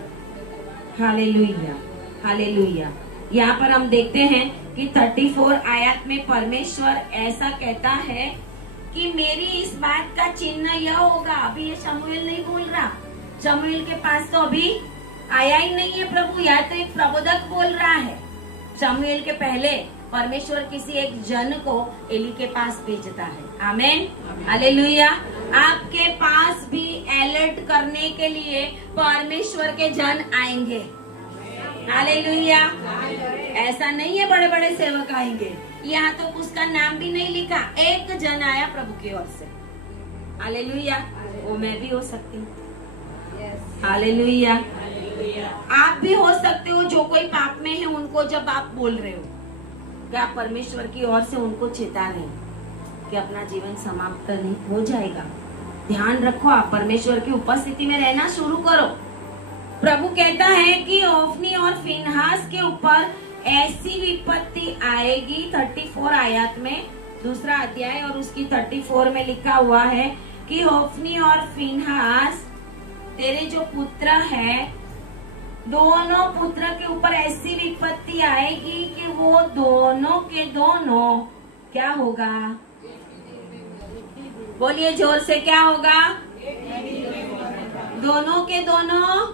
Hallelujah, hallelujah. यहाँ पर हम देखते हैं कि 34 आयत में परमेश्वर ऐसा कहता है कि मेरी इस बात का चिन्ह यह होगा। अभी ये शमूएल नहीं बोल रहा, शमूएल के पास तो अभी आया ही नहीं है प्रभु, या तो एक प्रबोधक बोल रहा है। शमूएल के पहले परमेश्वर किसी एक जन को एली के पास भेजता है। आमीन, हालेलुया। आपके पास भी अलर्ट करने के लिए परमेश्वर के जन आएंगे। हालेलुया। ऐसा नहीं है बड़े बड़े सेवक आएंगे, यहाँ तो उसका नाम भी नहीं लिखा, एक जन आया प्रभु की ओर से। हालेलुया। वो मैं भी हो सकती हूँ। हालेलुया। आप भी हो सकते हो, जो कोई पाप में है उनको जब आप बोल रहे हो, क्या परमेश्वर की ओर से उनको चेता रहे कि अपना जीवन समाप्त नहीं हो जाएगा। ध्यान रखो, आप परमेश्वर की उपस्थिति में रहना शुरू करो। प्रभु कहता है कि ओफनी और फिनहास के ऊपर ऐसी विपत्ति आएगी। 34 आयत में, 2 अध्याय और उसकी 34 में लिखा हुआ है कि ओफनी और फिनहास तेरे जो पुत्र है, दोनों पुत्र के ऊपर ऐसी विपत्ति आएगी कि वो दोनों के दोनों क्या होगा? बोलिए जोर से, क्या होगा? दोनों के दोनों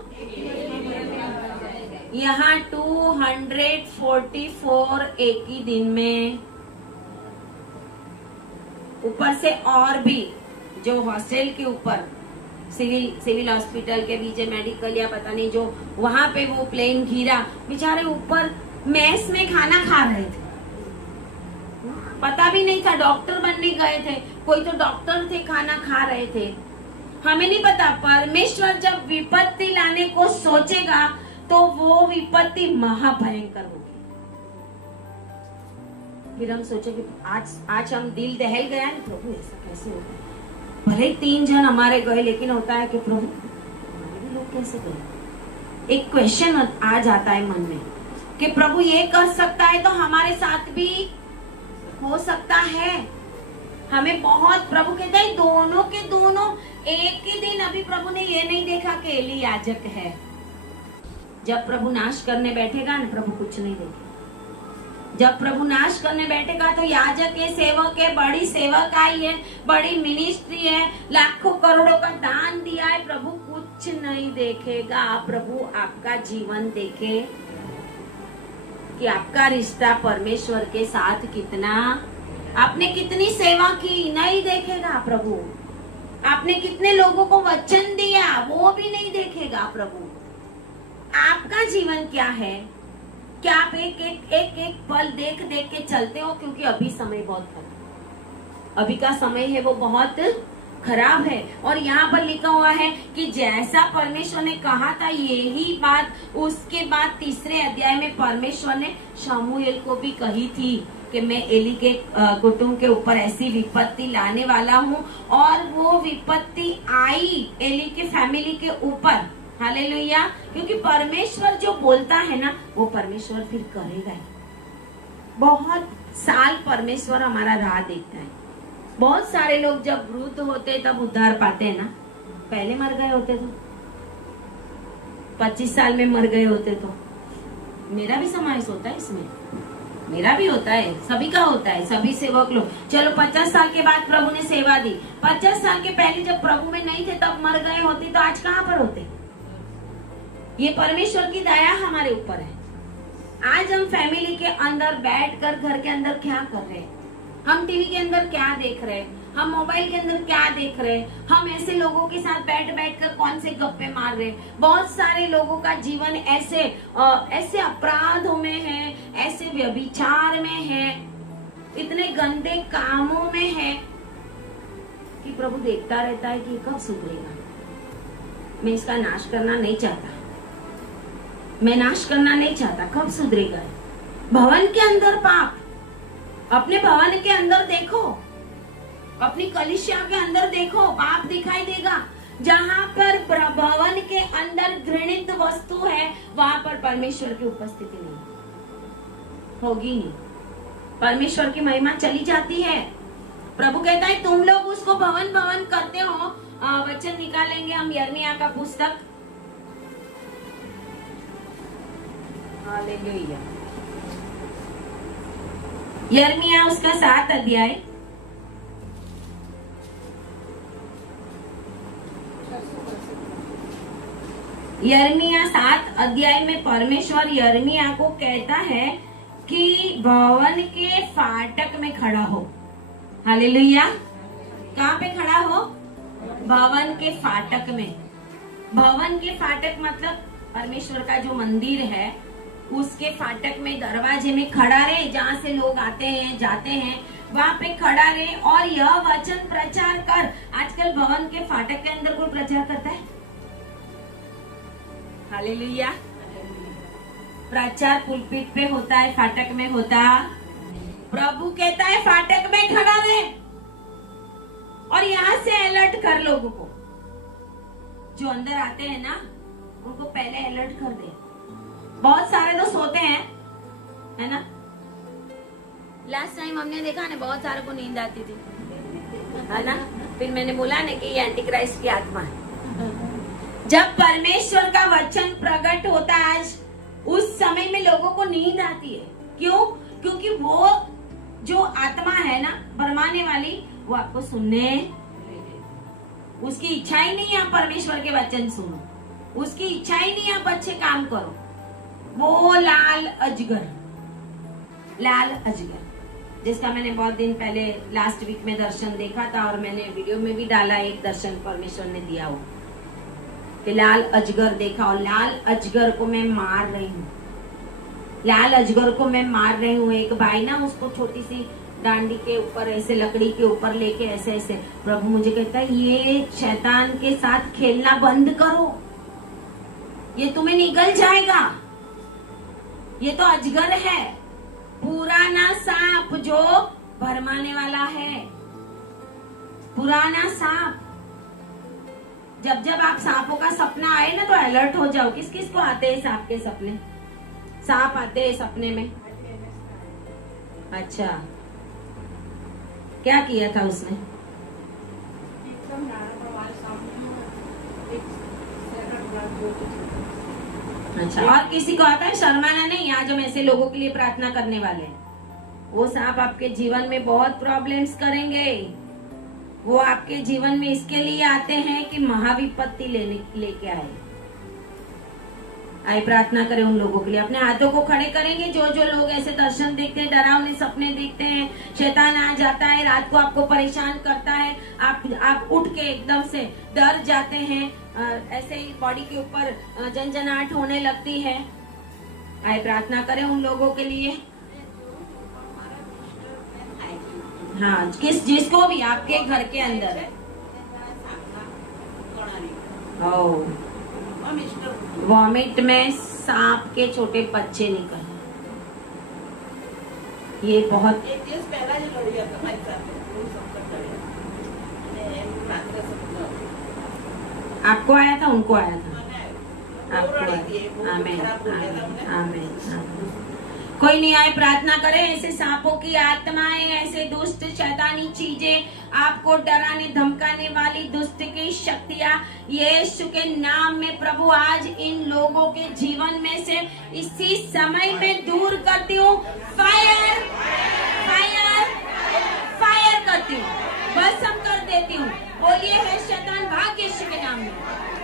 यहाँ 244 एक ही दिन में, ऊपर से और भी जो हॉस्टल के ऊपर सिविल हॉस्पिटल के बीच मेडिकल या पता नहीं जो वहां पे वो प्लेन गिरा, बेचारे ऊपर मेस में खाना खा रहे थे, पता भी नहीं था, डॉक्टर बनने गए थे, कोई तो डॉक्टर थे, खाना खा रहे थे। हमें नहीं पता, परमेश्वर जब विपत्ति लाने को सोचेगा तो वो विपत्ति महाभयंकर होगी। फिर हम सोचे कि आज हम दिल दहल गया ना, प्रभु ऐसा कैसे होगा, भले 3 जन हमारे गए, लेकिन होता है कि प्रभु हमारे भी लोग कैसे गए। एक क्वेश्चन आ जाता है मन में कि प्रभु ये कर सकता है तो हमारे साथ भी हो सकता है। हमें बहुत, प्रभु कहता है दोनों के दोनों एक ही दिन। अभी प्रभु ने ये नहीं देखा कि एली याजक है, जब प्रभु नाश करने बैठेगा ना, प्रभु कुछ नहीं देखेगा। जब प्रभु नाश करने बैठेगा तो याजक है, सेवक है, बड़ी सेवकाई है, बड़ी मिनिस्ट्री है, लाखों करोड़ों का दान दिया है, प्रभु कुछ नहीं देखेगा। प्रभु आपका जीवन देखे कि आपका रिश्ता परमेश्वर के साथ कितना, आपने कितनी सेवा की, नहीं देखेगा प्रभु। आपने कितने लोगों को वचन दिया, वो भी नहीं देखेगा प्रभु। आपका जीवन क्या है, क्या आप एक पल देख देख के चलते हो, क्योंकि अभी समय बहुत खराब, अभी का समय है वो बहुत खराब है। और यहाँ पर लिखा हुआ है कि जैसा परमेश्वर ने कहा था यही बात उसके बाद 3 अध्याय में परमेश्वर ने शमूएल को भी कही थी कि मैं एली के कुटुंब के ऊपर ऐसी विपत्ति लाने वाला हूँ। और वो विपत्ति आई एली के फैमिली के ऊपर, हालेलुया। क्योंकि परमेश्वर जो बोलता है ना, वो परमेश्वर फिर करेगा। बहुत साल परमेश्वर हमारा राह देखता है। बहुत सारे लोग जब वृद्ध होते तब उद्धार पाते हैं ना, पहले मर गए होते तो 25 साल में मर गए होते तो। मेरा भी समावेश होता है इसमें, मेरा भी होता है, सभी का होता है, सभी सेवक लोग। चलो 50 साल के बाद प्रभु ने सेवा दी, 50 साल के पहले जब प्रभु में नहीं थे तब मर गए होते तो आज कहाँ पर होते। ये परमेश्वर की दया हमारे ऊपर है। आज हम फैमिली के अंदर बैठकर घर के अंदर क्या कर रहे हैं, हम टीवी के अंदर क्या देख रहे हैं, हम मोबाइल के अंदर क्या देख रहे हैं, हम ऐसे लोगों के साथ बैठ कर कौन से गप्पे मार रहे हैं। बहुत सारे लोगों का जीवन ऐसे अपराधों में है, ऐसे व्यभिचार में है, इतने गंदे कामों में है कि प्रभु देखता रहता है कि कब सुधरेगा। मैं इसका नाश करना नहीं चाहता, मैं नाश करना नहीं चाहता, कब सुधरेगा। भवन के अंदर पाप, अपने भवन के अंदर देखो, अपनी कलीसिया के अंदर देखो, पाप दिखाई देगा। जहाँ पर भवन के अंदर घृणित वस्तु है वहां पर परमेश्वर की उपस्थिति नहीं होगी, नहीं, परमेश्वर की महिमा चली जाती है। प्रभु कहता है तुम लोग उसको भवन भवन करते हो। वचन निकालेंगे हम यिर्मयाह का पुस्तक, हालेलुया, यिर्मयाह उसका 7 अध्याय, यिर्मयाह 7 अध्याय में परमेश्वर यिर्मयाह को कहता है कि भवन के फाटक में खड़ा हो। हालेलुया, कहाँ पे खड़ा हो? भवन के फाटक में। भवन के फाटक मतलब परमेश्वर का जो मंदिर है उसके फाटक में, दरवाजे में खड़ा रहे, जहाँ से लोग आते हैं जाते हैं वहां पे खड़ा रहे और यह वचन प्रचार कर। आजकल भवन के फाटक के अंदर कोई प्रचार करता है? हालेलुया, प्रचार पुलपिट पे होता है, फाटक में होता। प्रभु कहता है फाटक में खड़ा रहे और यहाँ से अलर्ट कर लोगों को, जो अंदर आते हैं ना उनको पहले अलर्ट कर दे। बहुत सारे तो सोते हैं, है ना। लास्ट टाइम हमने देखा ना, बहुत सारे को नींद आती थी, है ना। फिर मैंने बोला ना कि ये एंटी क्राइस्ट की आत्मा है। जब परमेश्वर का वचन प्रकट होता है आज, उस समय में लोगों को नींद आती है। क्यों? क्योंकि वो जो आत्मा है ना भरमाने वाली, वो आपको सुनने, उसकी इच्छा ही नहीं आप परमेश्वर के वचन सुनो, उसकी इच्छा ही नहीं आप अच्छे काम करो, वो लाल अजगर, लाल अजगर जिसका मैंने बहुत दिन पहले लास्ट वीक में दर्शन देखा था और मैंने वीडियो में भी डाला, एक दर्शन परमेश्वर ने दिया हो कि लाल अजगर देखा और लाल अजगर को मैं मार रही हूँ, लाल अजगर को मैं मार रही हूँ। एक भाई ना उसको छोटी सी डांडी के ऊपर ऐसे लकड़ी के ऊपर लेके ऐसे ऐसे, प्रभु मुझे कहता है ये शैतान के साथ खेलना बंद करो, ये तुम्हें निगल जाएगा, ये तो अजगर है, पुराना सांप जो भरमाने वाला है, पुराना सांप। जब जब आप सांपों का सपना आए ना तो अलर्ट हो जाओ। किस किस को आते हैं सांप के सपने? सांप आते हैं सपने में? अच्छा, क्या किया था उसने? अच्छा, और किसी को आता है? शर्माना नहीं, आज हम ऐसे लोगों के लिए प्रार्थना करने वाले हैं। वो सांप आपके जीवन में बहुत प्रॉब्लम्स करेंगे। वो आपके जीवन में इसके लिए आते हैं कि महाविपत्ति लेके आए। आइए प्रार्थना करें उन लोगों के लिए। अपने हाथों को खड़े करेंगे। जो जो लोग ऐसे दर्शन देखते हैं, डरावने सपने देखते हैं, शैतान आ जाता है, रात को आपको परेशान करता है, आप उठ के एकदम से डर जाते हैं, ऐसे ही बॉडी के ऊपर जनजनाहट होने लगती है। आइए प्रार्थना करें उन लोगों के लिए। हाँ, जिसको भी आपके घर के अंदर है। वॉमिट में सांप के छोटे बच्चे निकल, ये बहुत एक दिवस पहला जो लड़िया था हमारे साथ वो सब आपको आया था? उनको आया था? आपको आया। आमीन, आमीन। कोई नहीं, आए प्रार्थना करें। ऐसे सांपों की आत्माएं, ऐसे दुष्ट शैतानी चीजें, आपको डराने धमकाने वाली दुष्ट की शक्तियां यीशु के नाम में प्रभु आज इन लोगों के जीवन में से इसी समय में दूर करती हूँ। फायर फायर फायर करती हूँ, भस्म कर देती हूँ। बोलिए हे शैतान भाग यीशु के नाम में,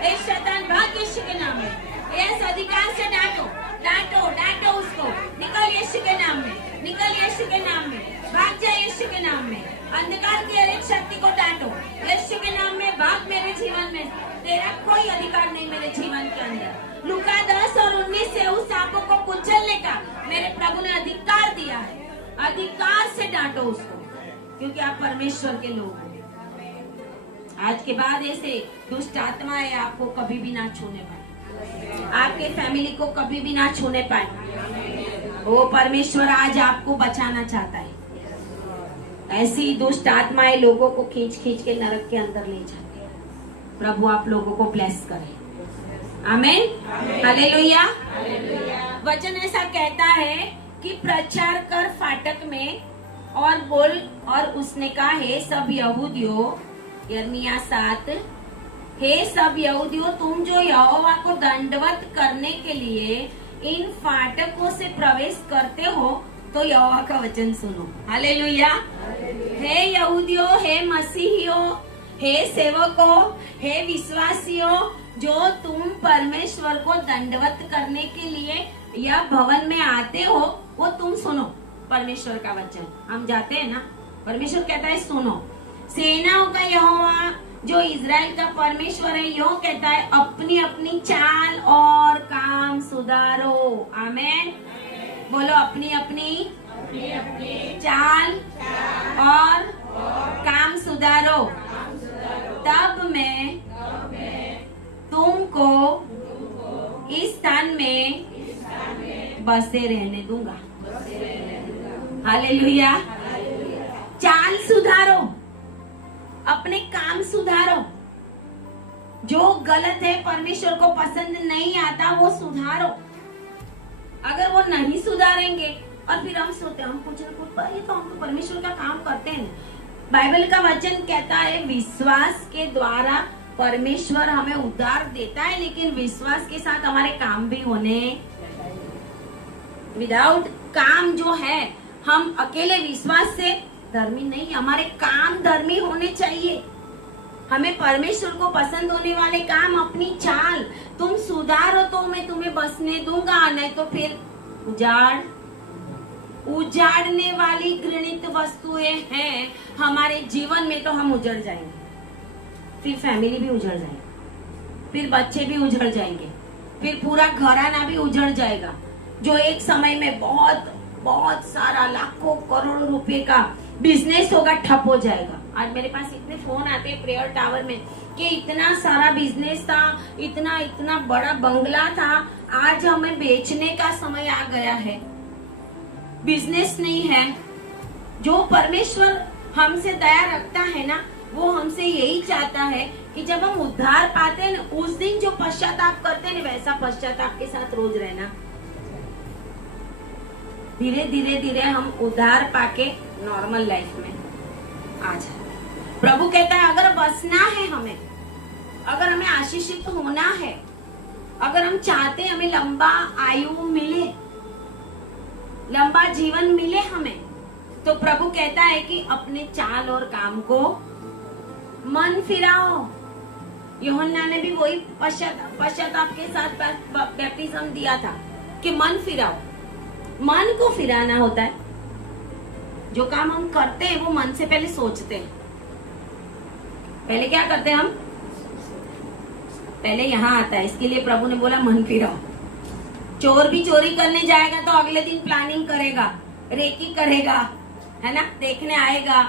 हे शैतान भाग यीशु के नाम में। इस अधिकार से डांटो, डांटो, डांटो उसको। निकल यीशु के नाम में, निकल यीशु के नाम में, भाग जा यीशु के नाम में। अंधकार की हर एक शक्ति को डांटो यीशु के नाम में, भाग मेरे जीवन में। तेरा कोई अधिकार नहीं मेरे जीवन के अंदर। लूका 10 और 19 से उस सांपों को कुचलने का मेरे प्रभु ने अधिकार दिया है। अधिकार से डांटो उसको, क्योंकि आप परमेश्वर के लोग हैं। आज के बाद ऐसे दुष्ट आत्माएं आपको कभी भी ना छूने पाए, आपके फैमिली को कभी भी ना छूने पाए। वो परमेश्वर आज आपको बचाना चाहता है। ऐसी दुष्ट आत्माएं लोगों को खींच खींच के नरक के अंदर ले जाती है। प्रभु आप लोगों को ब्लेस करे। आमीन, हालेलुया। वचन ऐसा कहता है कि प्रचार कर फाटक में और बोल, और उसने कहा हे सब यहूदियों, यिर्मयाह 7, हे सब यहूदियों, तुम जो यहोवा को दंडवत करने के लिए इन फाटकों से प्रवेश करते हो, तो यहोवा का वचन सुनो। हालेलुया। हे यहूदियों, हे मसीहियों, हे सेवकों, हे विश्वासियों, जो तुम परमेश्वर को दंडवत करने के लिए या भवन में आते हो, वो तुम सुनो परमेश्वर का वचन। हम जाते हैं ना, परमेश्वर कहता है सुनो। सेनाओं का यहोवा जो इज़राइल का परमेश्वर है यो कहता है, अपनी अपनी चाल और काम सुधारो। आमीन, बोलो अपनी अपनी चाल और काम सुधारो, तब मैं तुमको इस स्थान में बसे रहने दूंगा। हालेलुया। चाल सुधारो, अपने काम सुधारो। जो गलत है, परमेश्वर को पसंद नहीं आता, वो सुधारो। अगर वो नहीं सुधारेंगे और फिर हम सोचते हम कुछ ना कुछ, ये तो हम परमेश्वर का काम करते हैं। बाइबल का वचन कहता है विश्वास के द्वारा परमेश्वर हमें उद्धार देता है, लेकिन विश्वास के साथ हमारे काम भी होने। विदाउट काम जो है, हम अकेले विश्वास से धर्मी नहीं, हमारे काम धर्मी होने चाहिए। हमें परमेश्वर को पसंद होने वाले काम, अपनी चाल तुम सुधारो तो मैं तुम्हें बसने दूंगा, नहीं तो फिर उजाड़ने वाली घृणित वस्तुएं हैं हमारे जीवन में, तो हम उजड़ जाएंगे, फिर फैमिली भी उजड़ जाएगी, फिर बच्चे भी उजड़ जाएंगे, फिर पूरा घराना भी उजड़ जाएगा, जो एक समय में बहुत बहुत सारा लाखों करोड़ों रुपए का बिजनेस होगा, ठप हो जाएगा। आज मेरे पास इतने फोन आते हैं प्रेयर टावर में कि इतना सारा बिजनेस था, इतना इतना बड़ा बंगला था, आज हमें बेचने का समय आ गया है, बिजनेस नहीं है। जो परमेश्वर हमसे दया रखता है ना, वो हमसे यही चाहता है कि जब हम उद्धार पाते हैं ना, उस दिन जो पश्चाताप करते हैं, वैसा पश्चाताप के साथ रोज रहना। धीरे धीरे धीरे हम उद्धार पाके नॉर्मल लाइफ में आ जाए। प्रभु कहता है अगर बसना है हमें, अगर हमें आशीषित होना है, अगर हम चाहते हैं हमें लंबा आयु मिले, लंबा जीवन मिले हमें, तो प्रभु कहता है कि अपने चाल और काम को मन फिराओ। यूहन्ना ने भी वही पश्चाताप के साथ बैप्टिज्म दिया था कि मन फिराओ। मन को फिराना होता है, जो काम हम करते हैं वो मन से पहले सोचते हैं। पहले क्या करते हैं हम? पहले यहाँ आता है, इसके लिए प्रभु ने बोला मन फिराओ। चोर भी चोरी करने जाएगा तो अगले दिन प्लानिंग करेगा, रेकी करेगा, है ना, देखने आएगा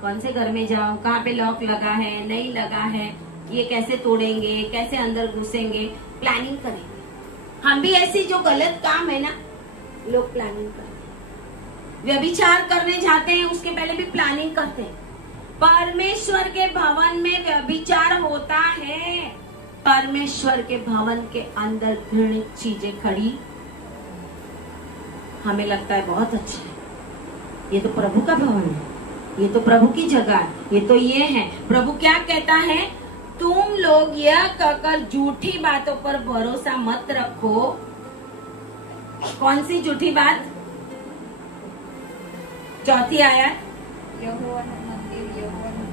कौन से घर में जाओ, कहाँ पे लॉक लगा है, नहीं लगा है, ये कैसे तोड़ेंगे, कैसे अंदर घुसेंगे, प्लानिंग करेंगे। हम भी ऐसी जो गलत काम है ना, लोग प्लानिंग करते हैं। व्यभिचार करने जाते हैं, उसके पहले भी प्लानिंग करते हैं। परमेश्वर के भवन में व्यभिचार होता है, परमेश्वर के भवन के अंदर घृणित चीजें खड़ी, हमें लगता है बहुत अच्छा है, ये तो प्रभु का भवन है, ये तो प्रभु की जगह है, ये तो ये है। प्रभु क्या कहता है? तुम लोग यह कहकर झूठी बातों पर भरोसा मत रखो। कौन सी झूठी बात? चौथी आयत,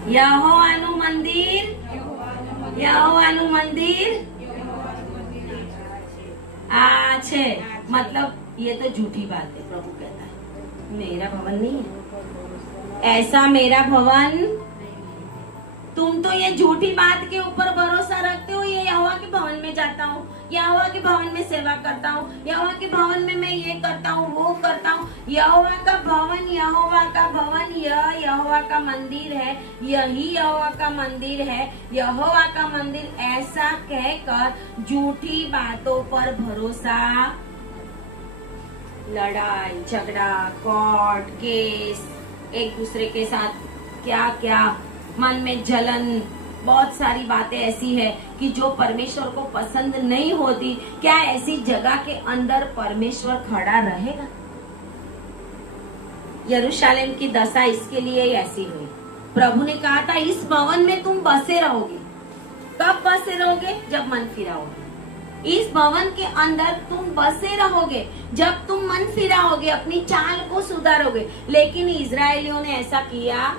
यहोवानु मंदिर, यहोवानु मंदिर अच्छे, मतलब ये तो झूठी बात है। प्रभु कहता है मेरा भवन नहीं है, ऐसा मेरा भवन। तुम तो ये झूठी बात के ऊपर भरोसा रखते हो, ये यहोवा के भवन में जाता हूँ, यहोवा के भवन में सेवा करता हूँ, यहोवा के भवन में मैं ये करता हूँ, वो करता हूँ। यहोवा का भवन, यहोवा का भवन, यह यहोवा का मंदिर है, यही यहोवा का मंदिर है, यहोवा का मंदिर, ऐसा कहकर झूठी बातों पर भरोसा, लड़ाई झगड़ा, कोर्ट केस, एक दूसरे के साथ क्या क्या, मन में जलन, बहुत सारी बातें ऐसी है कि जो परमेश्वर को पसंद नहीं होती। क्या ऐसी जगह के अंदर परमेश्वर खड़ा रहेगा? यरूशलेम की दशा इसके लिए ऐसी हुई। प्रभु ने कहा था इस भवन में तुम बसे रहोगे। कब बसे रहोगे? जब मन फिराओगे। इस भवन के अंदर तुम बसे रहोगे जब तुम मन फिराओगे, अपनी चाल को सुधारोगे। लेकिन इजरायलियों ने ऐसा किया,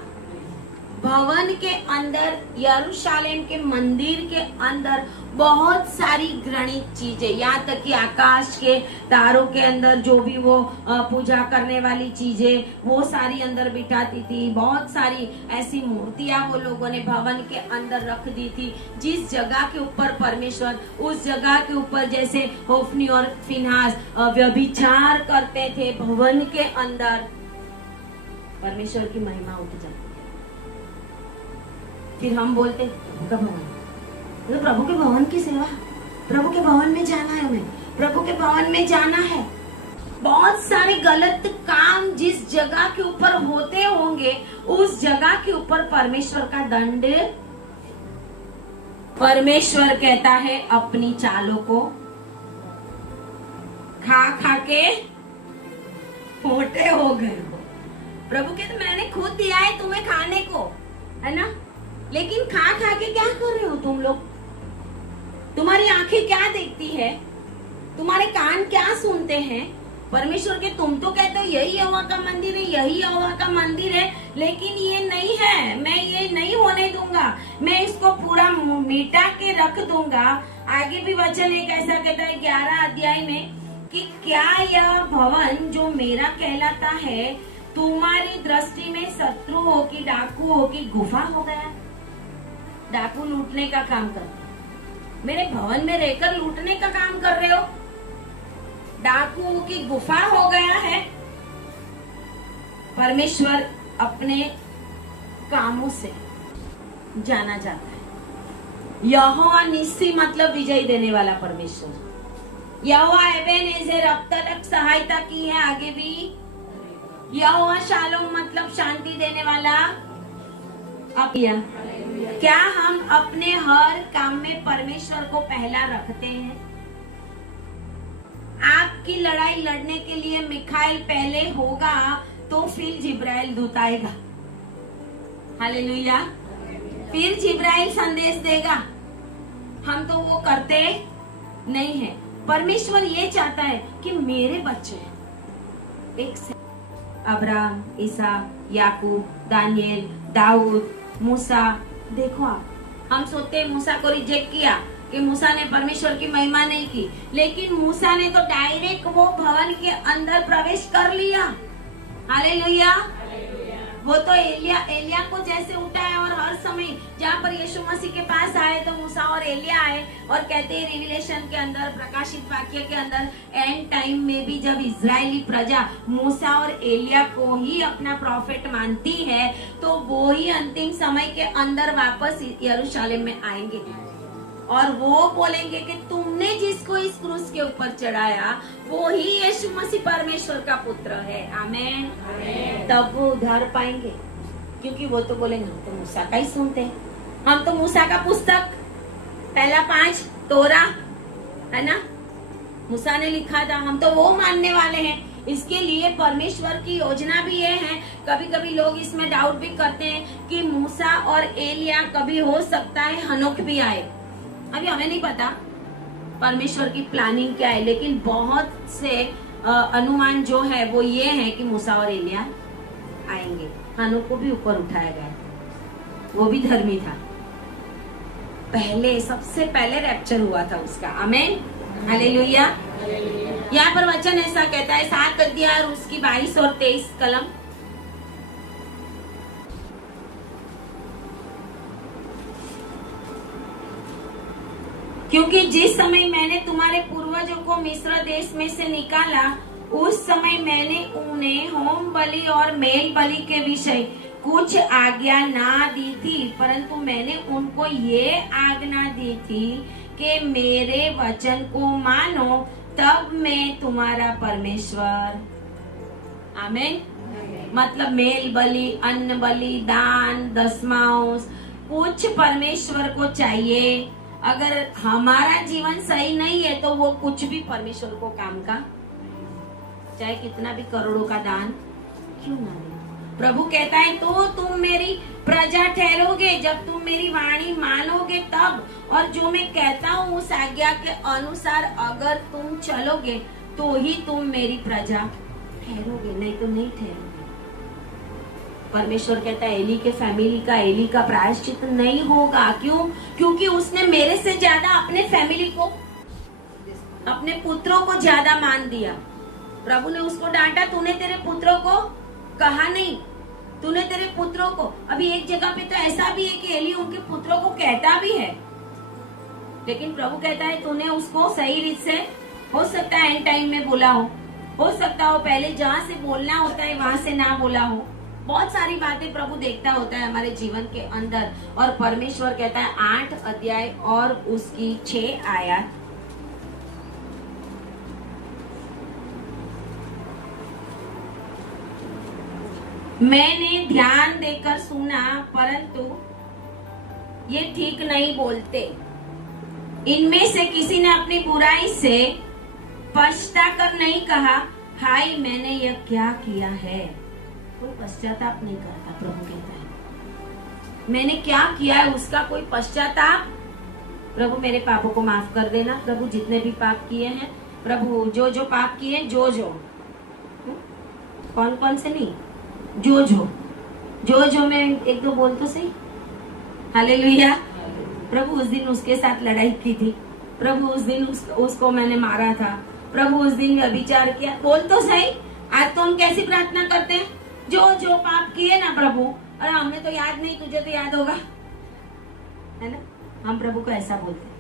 भवन के अंदर, यरूशलेम के मंदिर के अंदर बहुत सारी घृणित चीजें, यहाँ तक कि आकाश के तारों के अंदर जो भी वो पूजा करने वाली चीजें, वो सारी अंदर बिठाती थी। बहुत सारी ऐसी मूर्तियां वो लोगों ने भवन के अंदर रख दी थी। जिस जगह के ऊपर परमेश्वर, उस जगह के ऊपर जैसे होफनी और फिनहास व्यभिचार करते थे भवन के अंदर, परमेश्वर की महिमा उठ जाती। फिर हम बोलते प्रभु का भवन, तो प्रभु के भवन की सेवा, प्रभु के भवन में जाना है, हमें प्रभु के भवन में जाना है। बहुत सारे गलत काम जिस जगह के ऊपर होते होंगे, उस जगह के ऊपर परमेश्वर का दंड। परमेश्वर कहता है अपनी चालों को खा खा के मोटे हो गए हो। प्रभु कहते मैंने खुद दिया है तुम्हें खाने को, है ना, लेकिन खा खा के क्या कर रहे हो तुम लोग? तुम्हारी आंखें क्या देखती है, तुम्हारे कान क्या सुनते हैं, परमेश्वर के तुम तो कहते हो यही यहोवा का मंदिर है, यही यहोवा का मंदिर है, लेकिन ये नहीं है, मैं ये नहीं होने दूंगा, मैं इसको पूरा मिटा के रख दूंगा। आगे भी वचन एक ऐसा कहता है 11 अध्याय में कि क्या यह भवन जो मेरा कहलाता है तुम्हारी दृष्टि में शत्रु हो कि डाकू हो कि गुफा हो गया? डाकू लूटने का काम करते, मेरे भवन में रहकर लूटने का काम कर रहे हो, डाकू की गुफा हो गया है। परमेश्वर अपने कामों से जाना जाता है। यहोवा निस्सी मतलब विजय देने वाला परमेश्वर। यहोवा एबेनेजेर अब तक सहायता की है, आगे भी। यहोवा शालोम मतलब शांति देने वाला। अब क्या हम अपने हर काम में परमेश्वर को पहला रखते हैं? आपकी लड़ाई लड़ने के लिए मिखाइल पहले होगा तो फिर जिब्राइल दूत आएगा। हालेलुया। फिर जिब्राइल संदेश देगा। हम तो वो करते नहीं है। परमेश्वर ये चाहता है कि मेरे बच्चे एक से अब्राहम, इसहाक, याकूब, दानियल, दाऊद, मूसा। देखो आप, हम सोचते हैं मूसा को रिजेक्ट किया कि मूसा ने परमेश्वर की महिमा नहीं की, लेकिन मूसा ने तो डायरेक्ट वो भवन के अंदर प्रवेश कर लिया। हालेलुया। वो तो एलिया को जैसे उठाया, और हर समय जहाँ पर यीशु मसीह के पास आए तो मूसा और एलिया आए और कहते हैं रिविलेशन के अंदर, प्रकाशित वाक्य के अंदर, एंड टाइम में भी जब इजरायली प्रजा मूसा और एलिया को ही अपना प्रॉफिट मानती है तो वो ही अंतिम समय के अंदर वापस यरूशलेम में आएंगे और वो बोलेंगे कि तुमने जिसको इस क्रूस के ऊपर चढ़ाया वो ही यीशु मसीह परमेश्वर का पुत्र है। आमेन। तब वो उधार पाएंगे, क्योंकि वो तो बोलेंगे हम तो मूसा का ही सुनते हैं, हम तो मूसा का पुस्तक पहला 5 तोरा है ना, मूसा ने लिखा था, हम तो वो मानने वाले हैं। इसके लिए परमेश्वर की योजना भी ये है। कभी कभी लोग इसमें डाउट भी करते हैं कि मूसा और एलिया कभी हो सकता है हनोक भी आए। अभी हमें नहीं पता परमेश्वर की प्लानिंग क्या है, लेकिन बहुत से अनुमान जो है वो ये है कि मूसा और एलिया आएंगे। हनोक को भी ऊपर उठाया गया, वो भी धर्मी था, पहले सबसे पहले रैप्चर हुआ था उसका। आमेन। हालेलुया। यहाँ पर वचन ऐसा कहता है 7 अध्याय और उसकी 22 और 23 कलम। क्योंकि जिस समय मैंने तुम्हारे पूर्वजों को मिस्र देश में से निकाला, उस समय मैंने उन्हें होम बलि और मेल बलि के विषय कुछ आज्ञा ना दी थी, परंतु मैंने उनको ये आज्ञा दी थी कि मेरे वचन को मानो, तब मैं तुम्हारा परमेश्वर। आमीन। मतलब मेल बलि, अन्न बलि, दान, दशमांश, कुछ परमेश्वर को चाहिए। अगर हमारा जीवन सही नहीं है तो वो कुछ भी परमेश्वर को काम का, चाहे कितना भी करोड़ों का दान क्यों ना दे। प्रभु कहता है तो तुम मेरी प्रजा ठहरोगे जब तुम मेरी वाणी मानोगे तब, और जो मैं कहता हूँ उस आज्ञा के अनुसार अगर तुम चलोगे तो ही तुम मेरी प्रजा ठहरोगे, नहीं तो नहीं ठहरोगे। परमेश्वर कहता है एली के फैमिली का, एली का प्रायश्चित नहीं होगा। क्यों? क्योंकि उसने मेरे से ज्यादा अपने फैमिली को, अपने पुत्रों को ज्यादा मान दिया। प्रभु ने उसको डांटा, तूने तेरे पुत्रों को कहा नहीं, तूने तेरे पुत्रों को। अभी एक जगह पे तो ऐसा भी है कि एली उनके पुत्रों को कहता भी है, लेकिन प्रभु कहता है तूने उसको सही रीत से, हो सकता है एंड टाइम में बोला हो सकता हो पहले जहाँ से बोलना होता है वहां से ना बोला हो। बहुत सारी बातें प्रभु देखता होता है हमारे जीवन के अंदर। और परमेश्वर कहता है 8 अध्याय और उसकी 6 आयत, मैंने ध्यान देकर सुना परंतु ये ठीक नहीं बोलते। इनमें से किसी ने अपनी बुराई से पछताकर नहीं कहा, हाय मैंने यह क्या किया है। कोई पश्चाताप नहीं करता। प्रभु कहता है मैंने क्या किया है उसका कोई पश्चाताप। प्रभु मेरे पापों को माफ कर देना। प्रभु जितने भी पाप किए हैं, प्रभु जो जो पाप किए, जो कौन कौन से नहीं, जो में एक दो बोल तो सही। हालेलुया। प्रभु उस दिन उसके साथ लड़ाई की थी, प्रभु उस दिन उसको मैंने मारा था, प्रभु उस दिन व्यभिचार किया, बोल तो सही। आज तो हम कैसी प्रार्थना करते हैं, जो पाप किए ना प्रभु, अरे हमें तो याद नहीं, तुझे तो याद होगा, है ना। हम प्रभु को ऐसा बोलते हैं।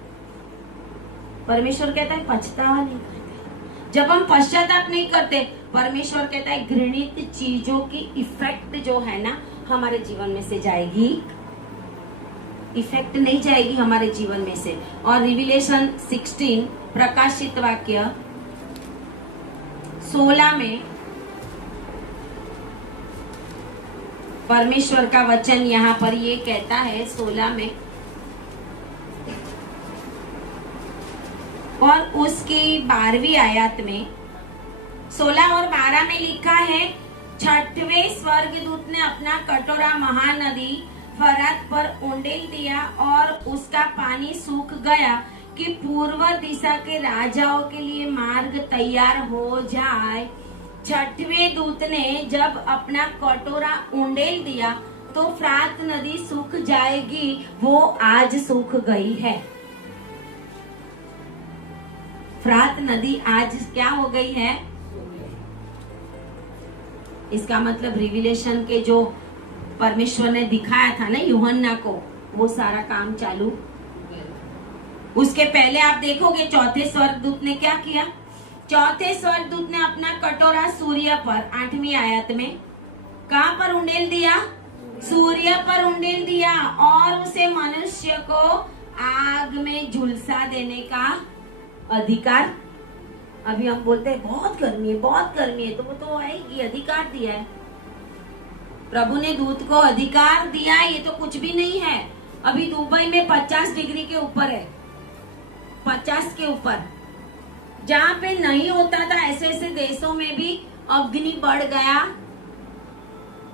परमेश्वर कहता है पछतावा नहीं करते। जब हम पश्चाताप नहीं करते, परमेश्वर कहता है घृणित चीजों की इफेक्ट जो है ना हमारे जीवन में से जाएगी, इफेक्ट नहीं जाएगी हमारे जीवन में से। और रिविलेशन 16 प्रकाशित वाक्य 16 में परमेश्वर का वचन यहाँ पर ये कहता है 16 में, और उसकी 12वीं आयत में 16 और 12 में लिखा है, 6वें स्वर्गदूत ने अपना कटोरा महानदी फरात पर उंडेल दिया और उसका पानी सूख गया कि पूर्व दिशा के राजाओं के लिए मार्ग तैयार हो जाए। 6वें दूत ने जब अपना कटोरा उंडेल दिया तो फरात नदी सूख जाएगी, वो आज सूख गई है। फरात नदी आज क्या हो गई है? इसका मतलब रिविलेशन के जो परमेश्वर ने दिखाया था ना यूहन्ना को, वो सारा काम चालू। उसके पहले आप देखोगे 4थे स्वर्गदूत ने क्या किया। 4थे स्वर्गदूत ने अपना कटोरा सूर्य पर, 8वीं आयत में, कहां पर उंडेल दिया? सूर्य पर उंडेल दिया, और उसे मनुष्य को आग में झुलसा देने का अधिकार। अभी हम बोलते हैं बहुत गर्मी है, बहुत गर्मी है, तो वो तो आएगी, अधिकार दिया है प्रभु ने, दूत को अधिकार दिया है। ये तो कुछ भी नहीं है। अभी दुबई में 50 डिग्री के ऊपर है, 50 के ऊपर, जहाँ पे नहीं होता था, ऐसे ऐसे देशों में भी अग्नि बढ़ गया।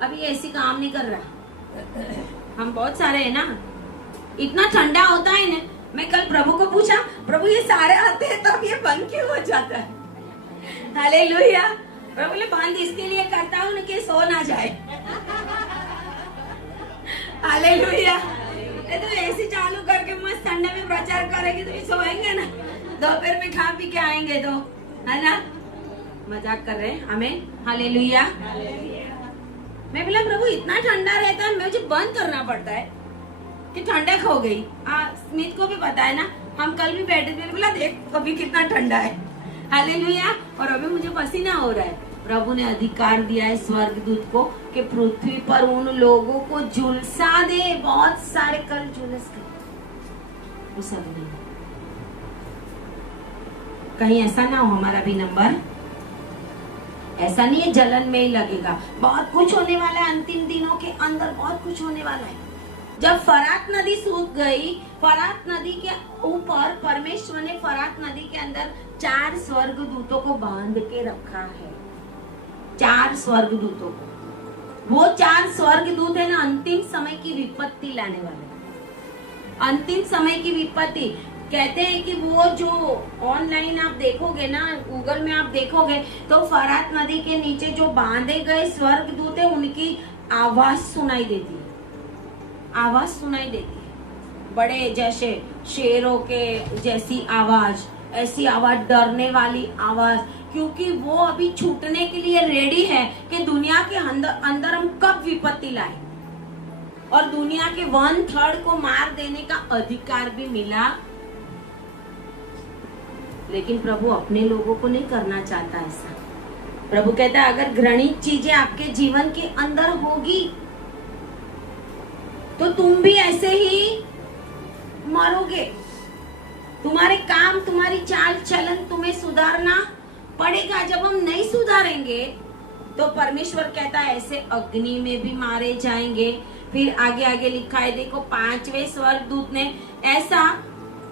अभी ऐसी काम नहीं कर रहा। हम बहुत सारे है ना, इतना ठंडा होता है ना। मैं कल प्रभु को पूछा, प्रभु ये सारे आते हैं तब ये बंद क्यों हो जाता है? हालेलुया। प्रभु ने बंद इसके लिए करता हूँ कि सो ना जाए। हालेलुया। तो ऐसे चालू करके मस्त ठंडे में प्रचार करेगी तो ये सोएंगे ना, दोपहर में खा पी के आएंगे तो, है ना। मजाक कर रहे हैं हमें। हालेलुया। मैं बोला प्रभु इतना ठंडा रहता है, मुझे बंद करना पड़ता है कि ठंडक हो गई। स्मिथ को भी पता है ना, हम कल भी बैठे थे, बोला देख अभी कितना ठंडा है। हालेलुया। और अभी मुझे पसीना हो रहा है। प्रभु ने अधिकार दिया है स्वर्गदूत को कि पृथ्वी पर उन लोगों को झुलसा दे। बहुत सारे कल झुलस गए, वो सब नहीं। कहीं ऐसा ना हो हमारा भी नंबर, ऐसा नहीं है जलन में ही लगेगा। बहुत कुछ होने वाला है अंतिम दिनों के अंदर, बहुत कुछ होने वाला है। जब फरात नदी सूख गई, फरात नदी के ऊपर परमेश्वर ने फरात नदी के अंदर 4 स्वर्गदूतों को बांध के रखा है। 4 स्वर्गदूतों को। वो 4 स्वर्गदूत है ना, अंतिम समय की विपत्ति लाने वाले। अंतिम समय की विपत्ति कहते हैं कि वो जो ऑनलाइन आप देखोगे ना, गूगल में आप देखोगे तो फरात नदी के नीचे जो बांधे गए स्वर्गदूत है, उनकी आवाज सुनाई देती है। आवाज सुनाई देती है, बड़े जैसे शेरों के जैसी आवाज, ऐसी आवाज, डरने वाली आवाज, क्योंकि वो अभी छूटने के लिए रेडी है कि दुनिया के अंदर हम कब विपत्ति लाए। और दुनिया के 1/3 को मार देने का अधिकार भी मिला। लेकिन प्रभु अपने लोगों को नहीं करना चाहता ऐसा। प्रभु कहता है अगर घृणित चीजें आपके जीवन के अंदर होगी तो तुम भी ऐसे ही मरोगे। तुम्हारे काम, तुम्हारी चाल चलन तुम्हें सुधारना पड़ेगा। जब हम नहीं सुधारेंगे तो परमेश्वर कहता है ऐसे अग्नि में भी मारे जाएंगे। फिर आगे आगे लिखा है, देखो 5वें स्वर्गदूत ने ऐसा,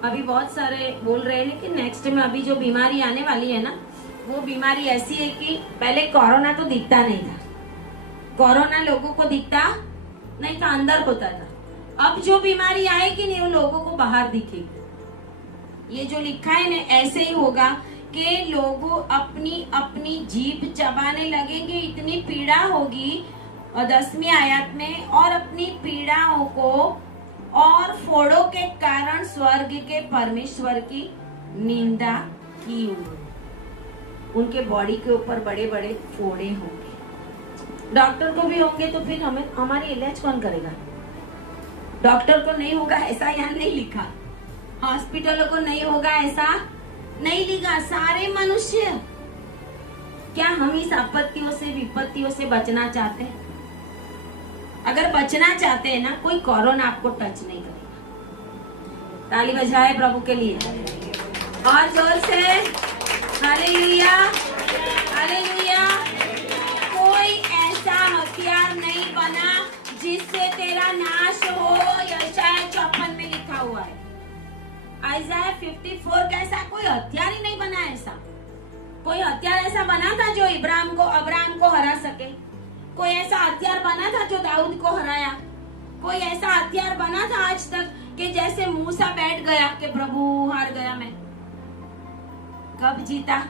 अभी बहुत सारे बोल रहे हैं कि नेक्स्ट में अभी जो बीमारी आने वाली है ना, वो बीमारी ऐसी है कि पहले कोरोना तो दिखता नहीं था, कोरोना लोगों को दिखता नहीं था, अंदर होता था। अब जो बीमारी आएगी नहीं, वो लोगों को बाहर दिखेगी। ये जो लिखा है ना, ऐसे ही होगा के लोगों अपनी अपनी जीभ चबाने लगेंगे, इतनी पीड़ा होगी। और 10वीं आयत में, और अपनी पीड़ाओं को और फोड़ों के कारण स्वर्ग के परमेश्वर की निंदा की उनके बॉडी के ऊपर बड़े बड़े फोड़े होंगे। डॉक्टर को भी होंगे तो फिर हमें हमारी इलाज कौन करेगा? डॉक्टर को नहीं होगा ऐसा यहाँ नहीं लिखा, हॉस्पिटलों को नहीं होगा ऐसा नहीं लिखा। सारे मनुष्य, क्या हम इस आपत्तियों से विपत्तियों से बचना चाहते हैं? अगर बचना चाहते हैं ना, कोई कोरोना आपको टच नहीं करेगा। ताली बजाए प्रभु के लिए और जोर से हालेलुया, हालेलुया। कोई ऐसा हथियार नहीं बना जिससे तेरा नाश हो। यशायाह 54 में लिखा हुआ है। आइज़ाया 54 का ऐसा कोई हथियार ही नहीं बना। ऐसा कोई हथियार ऐसा बना था जो अब्राहम को हरा सके? कोई ऐसा हथियार बना था जो दाऊद को हराया? कोई ऐसा हथियार बना था आज तक कि जैसे मूसा बैठ गया कि प्रभु हार गया मैं? कब जीता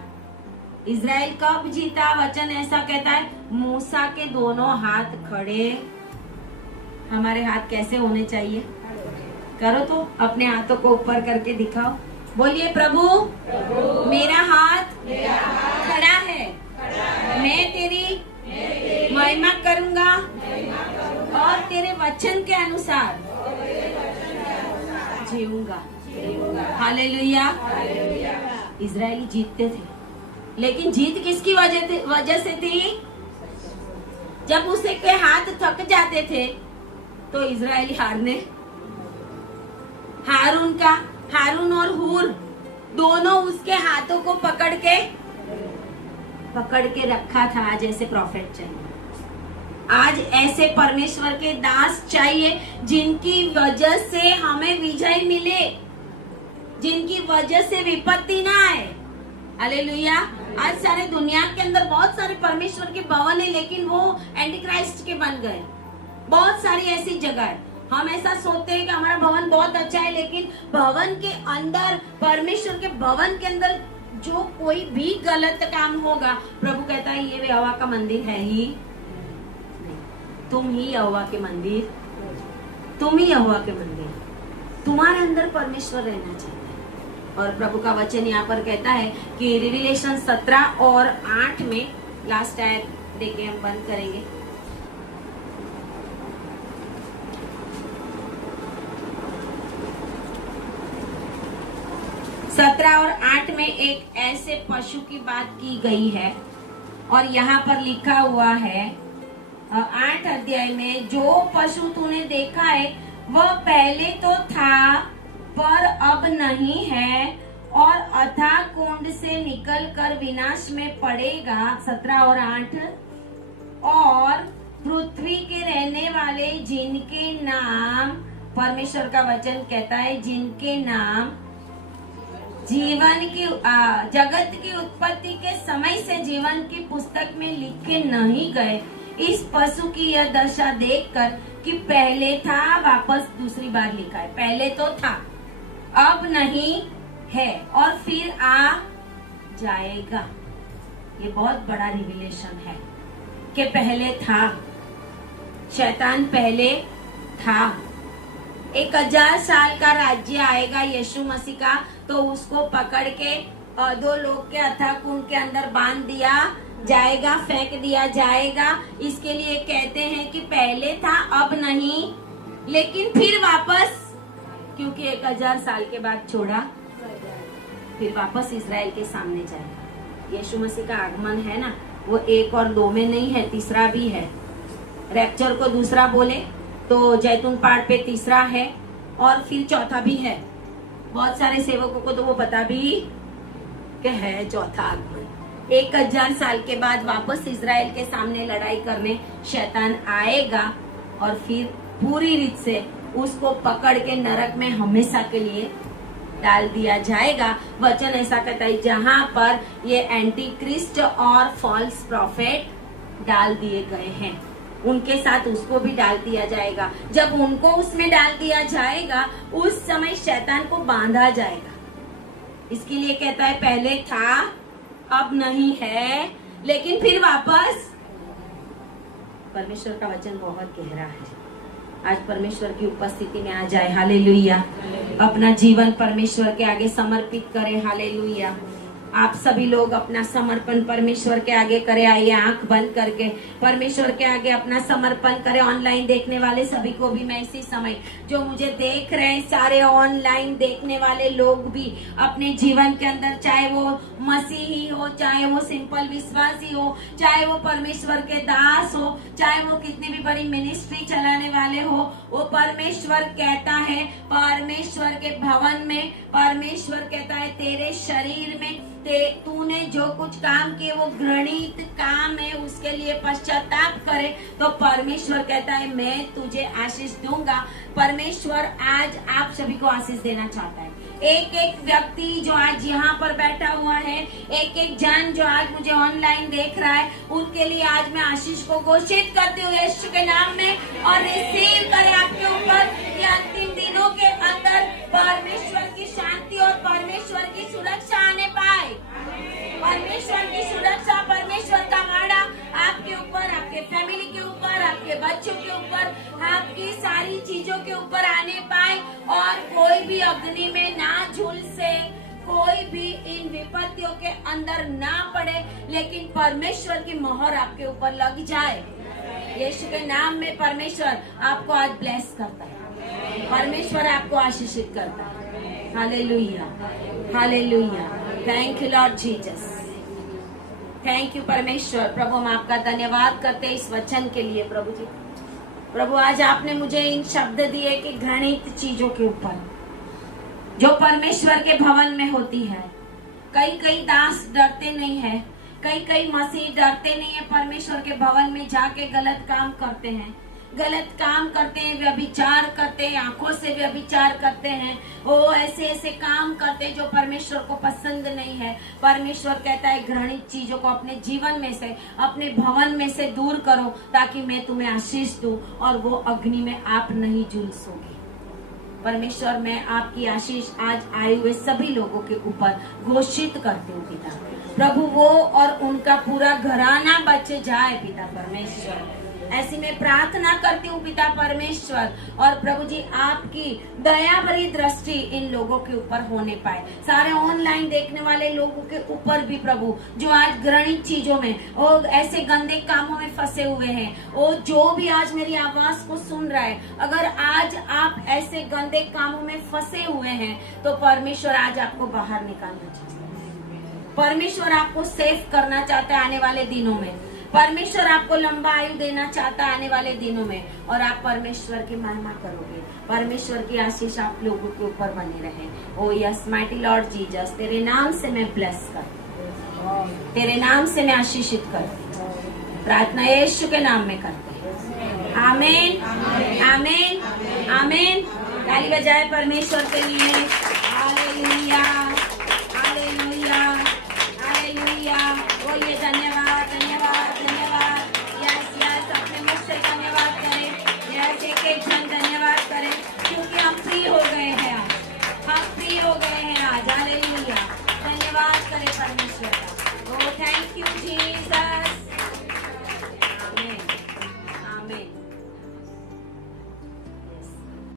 इज़राइल? कब जीता? वचन ऐसा कहता है, मूसा के दोनों हाथ खड़े। हमारे हाथ कैसे होने चाहिए? करो तो अपने हाथों को ऊपर करके दिखाओ, बोलिए प्रभु मेरा हाथ खड़ा है, मैं तेरी महिमा करूंगा और तेरे वचन के अनुसार जीऊंगा। हालेलुया। इज़राइली जीतते थे, लेकिन जीत किसकी वजह से थी? जब उसे के हाथ थक जाते थे तो इज़राइली हारने। हारून और हूर दोनों उसके हाथों को पकड़ के रखा था। जैसे प्रॉफिट चाहिए, आज ऐसे परमेश्वर के दास चाहिए जिनकी वजह से हमें विजय मिले, जिनकी वजह से विपत्ति ना आए। हालेलुया। आज सारे दुनिया के अंदर बहुत सारे परमेश्वर के भवन है, लेकिन वो एंटी क्राइस्ट के बन गए। बहुत सारी ऐसी जगह है, हम ऐसा सोचते हैं कि हमारा भवन बहुत अच्छा है, लेकिन भवन के अंदर, परमेश्वर के भवन के अंदर जो कोई भी गलत काम होगा, प्रभु कहता है ये यहोवा का मंदिर है ही नहीं। तुम ही यहोवा के मंदिर, तुम ही यहोवा के मंदिर, तुम्हारे अंदर परमेश्वर रहना चाहिए। और प्रभु का वचन यहाँ पर कहता है कि रिविलेशन 17 और 8 में, लास्ट आयत देके हम बंद करेंगे। सत्रह और 8 में एक ऐसे पशु की बात की गई है, और यहाँ पर लिखा हुआ है 8 अध्याय में, जो पशु तूने देखा है वह पहले तो था पर अब नहीं है, और अथाह कुंड से निकलकर विनाश में पड़ेगा। 17 और 8, और पृथ्वी के रहने वाले जिनके नाम, परमेश्वर का वचन कहता है, जिनके नाम जीवन की जगत की उत्पत्ति के समय से जीवन की पुस्तक में लिखे नहीं गए, इस पशु की यह दशा देखकर कि पहले था, वापस दूसरी बार लिखा है। पहले तो था, अब नहीं है, और फिर आ जाएगा। ये बहुत बड़ा रिविलेशन है कि पहले था, शैतान पहले था। 1000 साल का राज्य आएगा यीशु मसीह का, तो उसको पकड़ के 2 लोग के अथाह कुंड के अंदर बांध दिया जाएगा, फेंक दिया जाएगा। इसके लिए कहते हैं कि पहले था अब नहीं, लेकिन फिर वापस, क्योंकि 1000 साल के बाद छोड़ा, फिर वापस इज़राइल के सामने जाएगा। यीशु मसीह का आगमन है ना, वो 1 और 2 में नहीं है, तीसरा भी है। रैप्चर को दूसरा बोले तो जैतून पहाड़ पे तीसरा है, और फिर चौथा भी है। बहुत सारे सेवकों को तो वो पता भी कि है चौथा आगमन। 1000 साल के बाद वापस इज़राइल के सामने लड़ाई करने शैतान आएगा, और फिर पूरी रीत से उसको पकड़ के नरक में हमेशा के लिए डाल दिया जाएगा। वचन ऐसा कहता है, जहां पर ये एंटी क्रिस्ट और फॉल्स प्रॉफिट डाल दिए गए हैं, उनके साथ उसको भी डाल दिया जाएगा। जब उनको उसमें डाल दिया जाएगा, उस समय शैतान को बांधा जाएगा। इसके लिए कहता है पहले था अब नहीं है, लेकिन फिर वापस। परमेश्वर का वचन बहुत गहरा है। आज परमेश्वर की उपस्थिति में आ जाए। हालेलुया। अपना जीवन परमेश्वर के आगे समर्पित करें। हालेलुया। आप सभी लोग अपना समर्पण परमेश्वर के आगे करें। आइए आंख बंद करके परमेश्वर के आगे अपना समर्पण करें। ऑनलाइन देखने वाले सभी को भी मैं इसी समय, जो मुझे देख रहे हैं, सारे ऑनलाइन देखने वाले लोग भी अपने जीवन के अंदर, चाहे वो मसीही हो, चाहे वो सिंपल विश्वासी हो, चाहे वो परमेश्वर के दास हो, चाहे वो कितनी भी बड़ी मिनिस्ट्री चलाने वाले हो, वो परमेश्वर कहता है, परमेश्वर के भवन में परमेश्वर कहता है तेरे शरीर में तूने जो कुछ काम किए वो घृणित काम है, उसके लिए पश्चाताप करे तो परमेश्वर कहता है मैं तुझे आशीष दूंगा। परमेश्वर आज आप सभी को आशीष देना चाहता है। एक एक व्यक्ति जो आज यहाँ पर बैठा हुआ है, एक एक जन जो आज मुझे ऑनलाइन देख रहा है, उनके लिए आज मैं आशीष को घोषित करती हूँ यीशु के नाम में। और रिसीव करे आपके ऊपर कि अंतिम दिनों के अंदर परमेश्वर की शांति और परमेश्वर की सुरक्षा आने पाए। परमेश्वर की सुरक्षा, परमेश्वर का वाड़ा आपके ऊपर, आपके फैमिली के ऊपर, आपके बच्चों के ऊपर, आपकी सारी चीजों के ऊपर आने पाए। और कोई भी अग्नि में ना झुलसे, कोई भी इन विपत्तियों के अंदर ना पड़े, लेकिन परमेश्वर की मोहर आपके ऊपर लग जाए। यीशु के नाम में परमेश्वर आपको आज ब्लेस करता है। परमेश्वर आपको आशीषित करता है। Hallelujah, hallelujah. Thank you Lord Jesus. Thank you परमेश्वर। प्रभु हम आपका धन्यवाद करते हैं इस वचन के लिए। प्रभु जी, प्रभु आज आपने मुझे इन शब्द दिए कि घृणित चीजों के ऊपर जो परमेश्वर के भवन में होती है, कई दास डरते नहीं है, कई मसीह डरते नहीं है, परमेश्वर के भवन में जाके गलत काम करते हैं, व्यभिचार करते हैं, आंखों से व्यभिचार करते हैं, वो ऐसे काम करते हैं जो परमेश्वर को पसंद नहीं है। परमेश्वर कहता है घृणित चीजों को अपने जीवन में से, अपने भवन में से दूर करो, ताकि मैं तुम्हें आशीष दूं और वो अग्नि में आप नहीं झुलसोगे। परमेश्वर मैं आपकी आशीष आज आए हुए सभी लोगों के ऊपर घोषित करती हूँ पिता। प्रभु वो और उनका पूरा घराना बच जाए पिता परमेश्वर। ऐसी मैं प्रार्थना करती हूँ पिता परमेश्वर। और प्रभु जी आपकी दया भरी दृष्टि इन लोगों के ऊपर होने पाए, सारे ऑनलाइन देखने वाले लोगों के ऊपर भी प्रभु, जो आज घृणित चीजों में और ऐसे गंदे कामों में फंसे हुए हैं, वो जो भी आज मेरी आवाज को सुन रहा है, अगर आज आप ऐसे गंदे कामों में फंसे हुए हैं तो परमेश्वर आज आपको बाहर निकालना चाहता है। परमेश्वर आपको सेव करना चाहता है आने वाले दिनों में। परमेश्वर आपको लंबा आयु देना चाहता है आने वाले दिनों में, और आप परमेश्वर की महिमा करोगे। परमेश्वर की आशीष आप लोगों के ऊपर बनी रहे। ओ यस माइटी लॉर्ड जीसस, तेरे नाम से मैं ब्लेस करती हूँ, तेरे नाम से मैं आशीषित करती हूँ। प्रार्थना यीशु के नाम में करते हैं। आमीन, आमीन, आमीन। ताली बजाए परमेश्वर के लिए।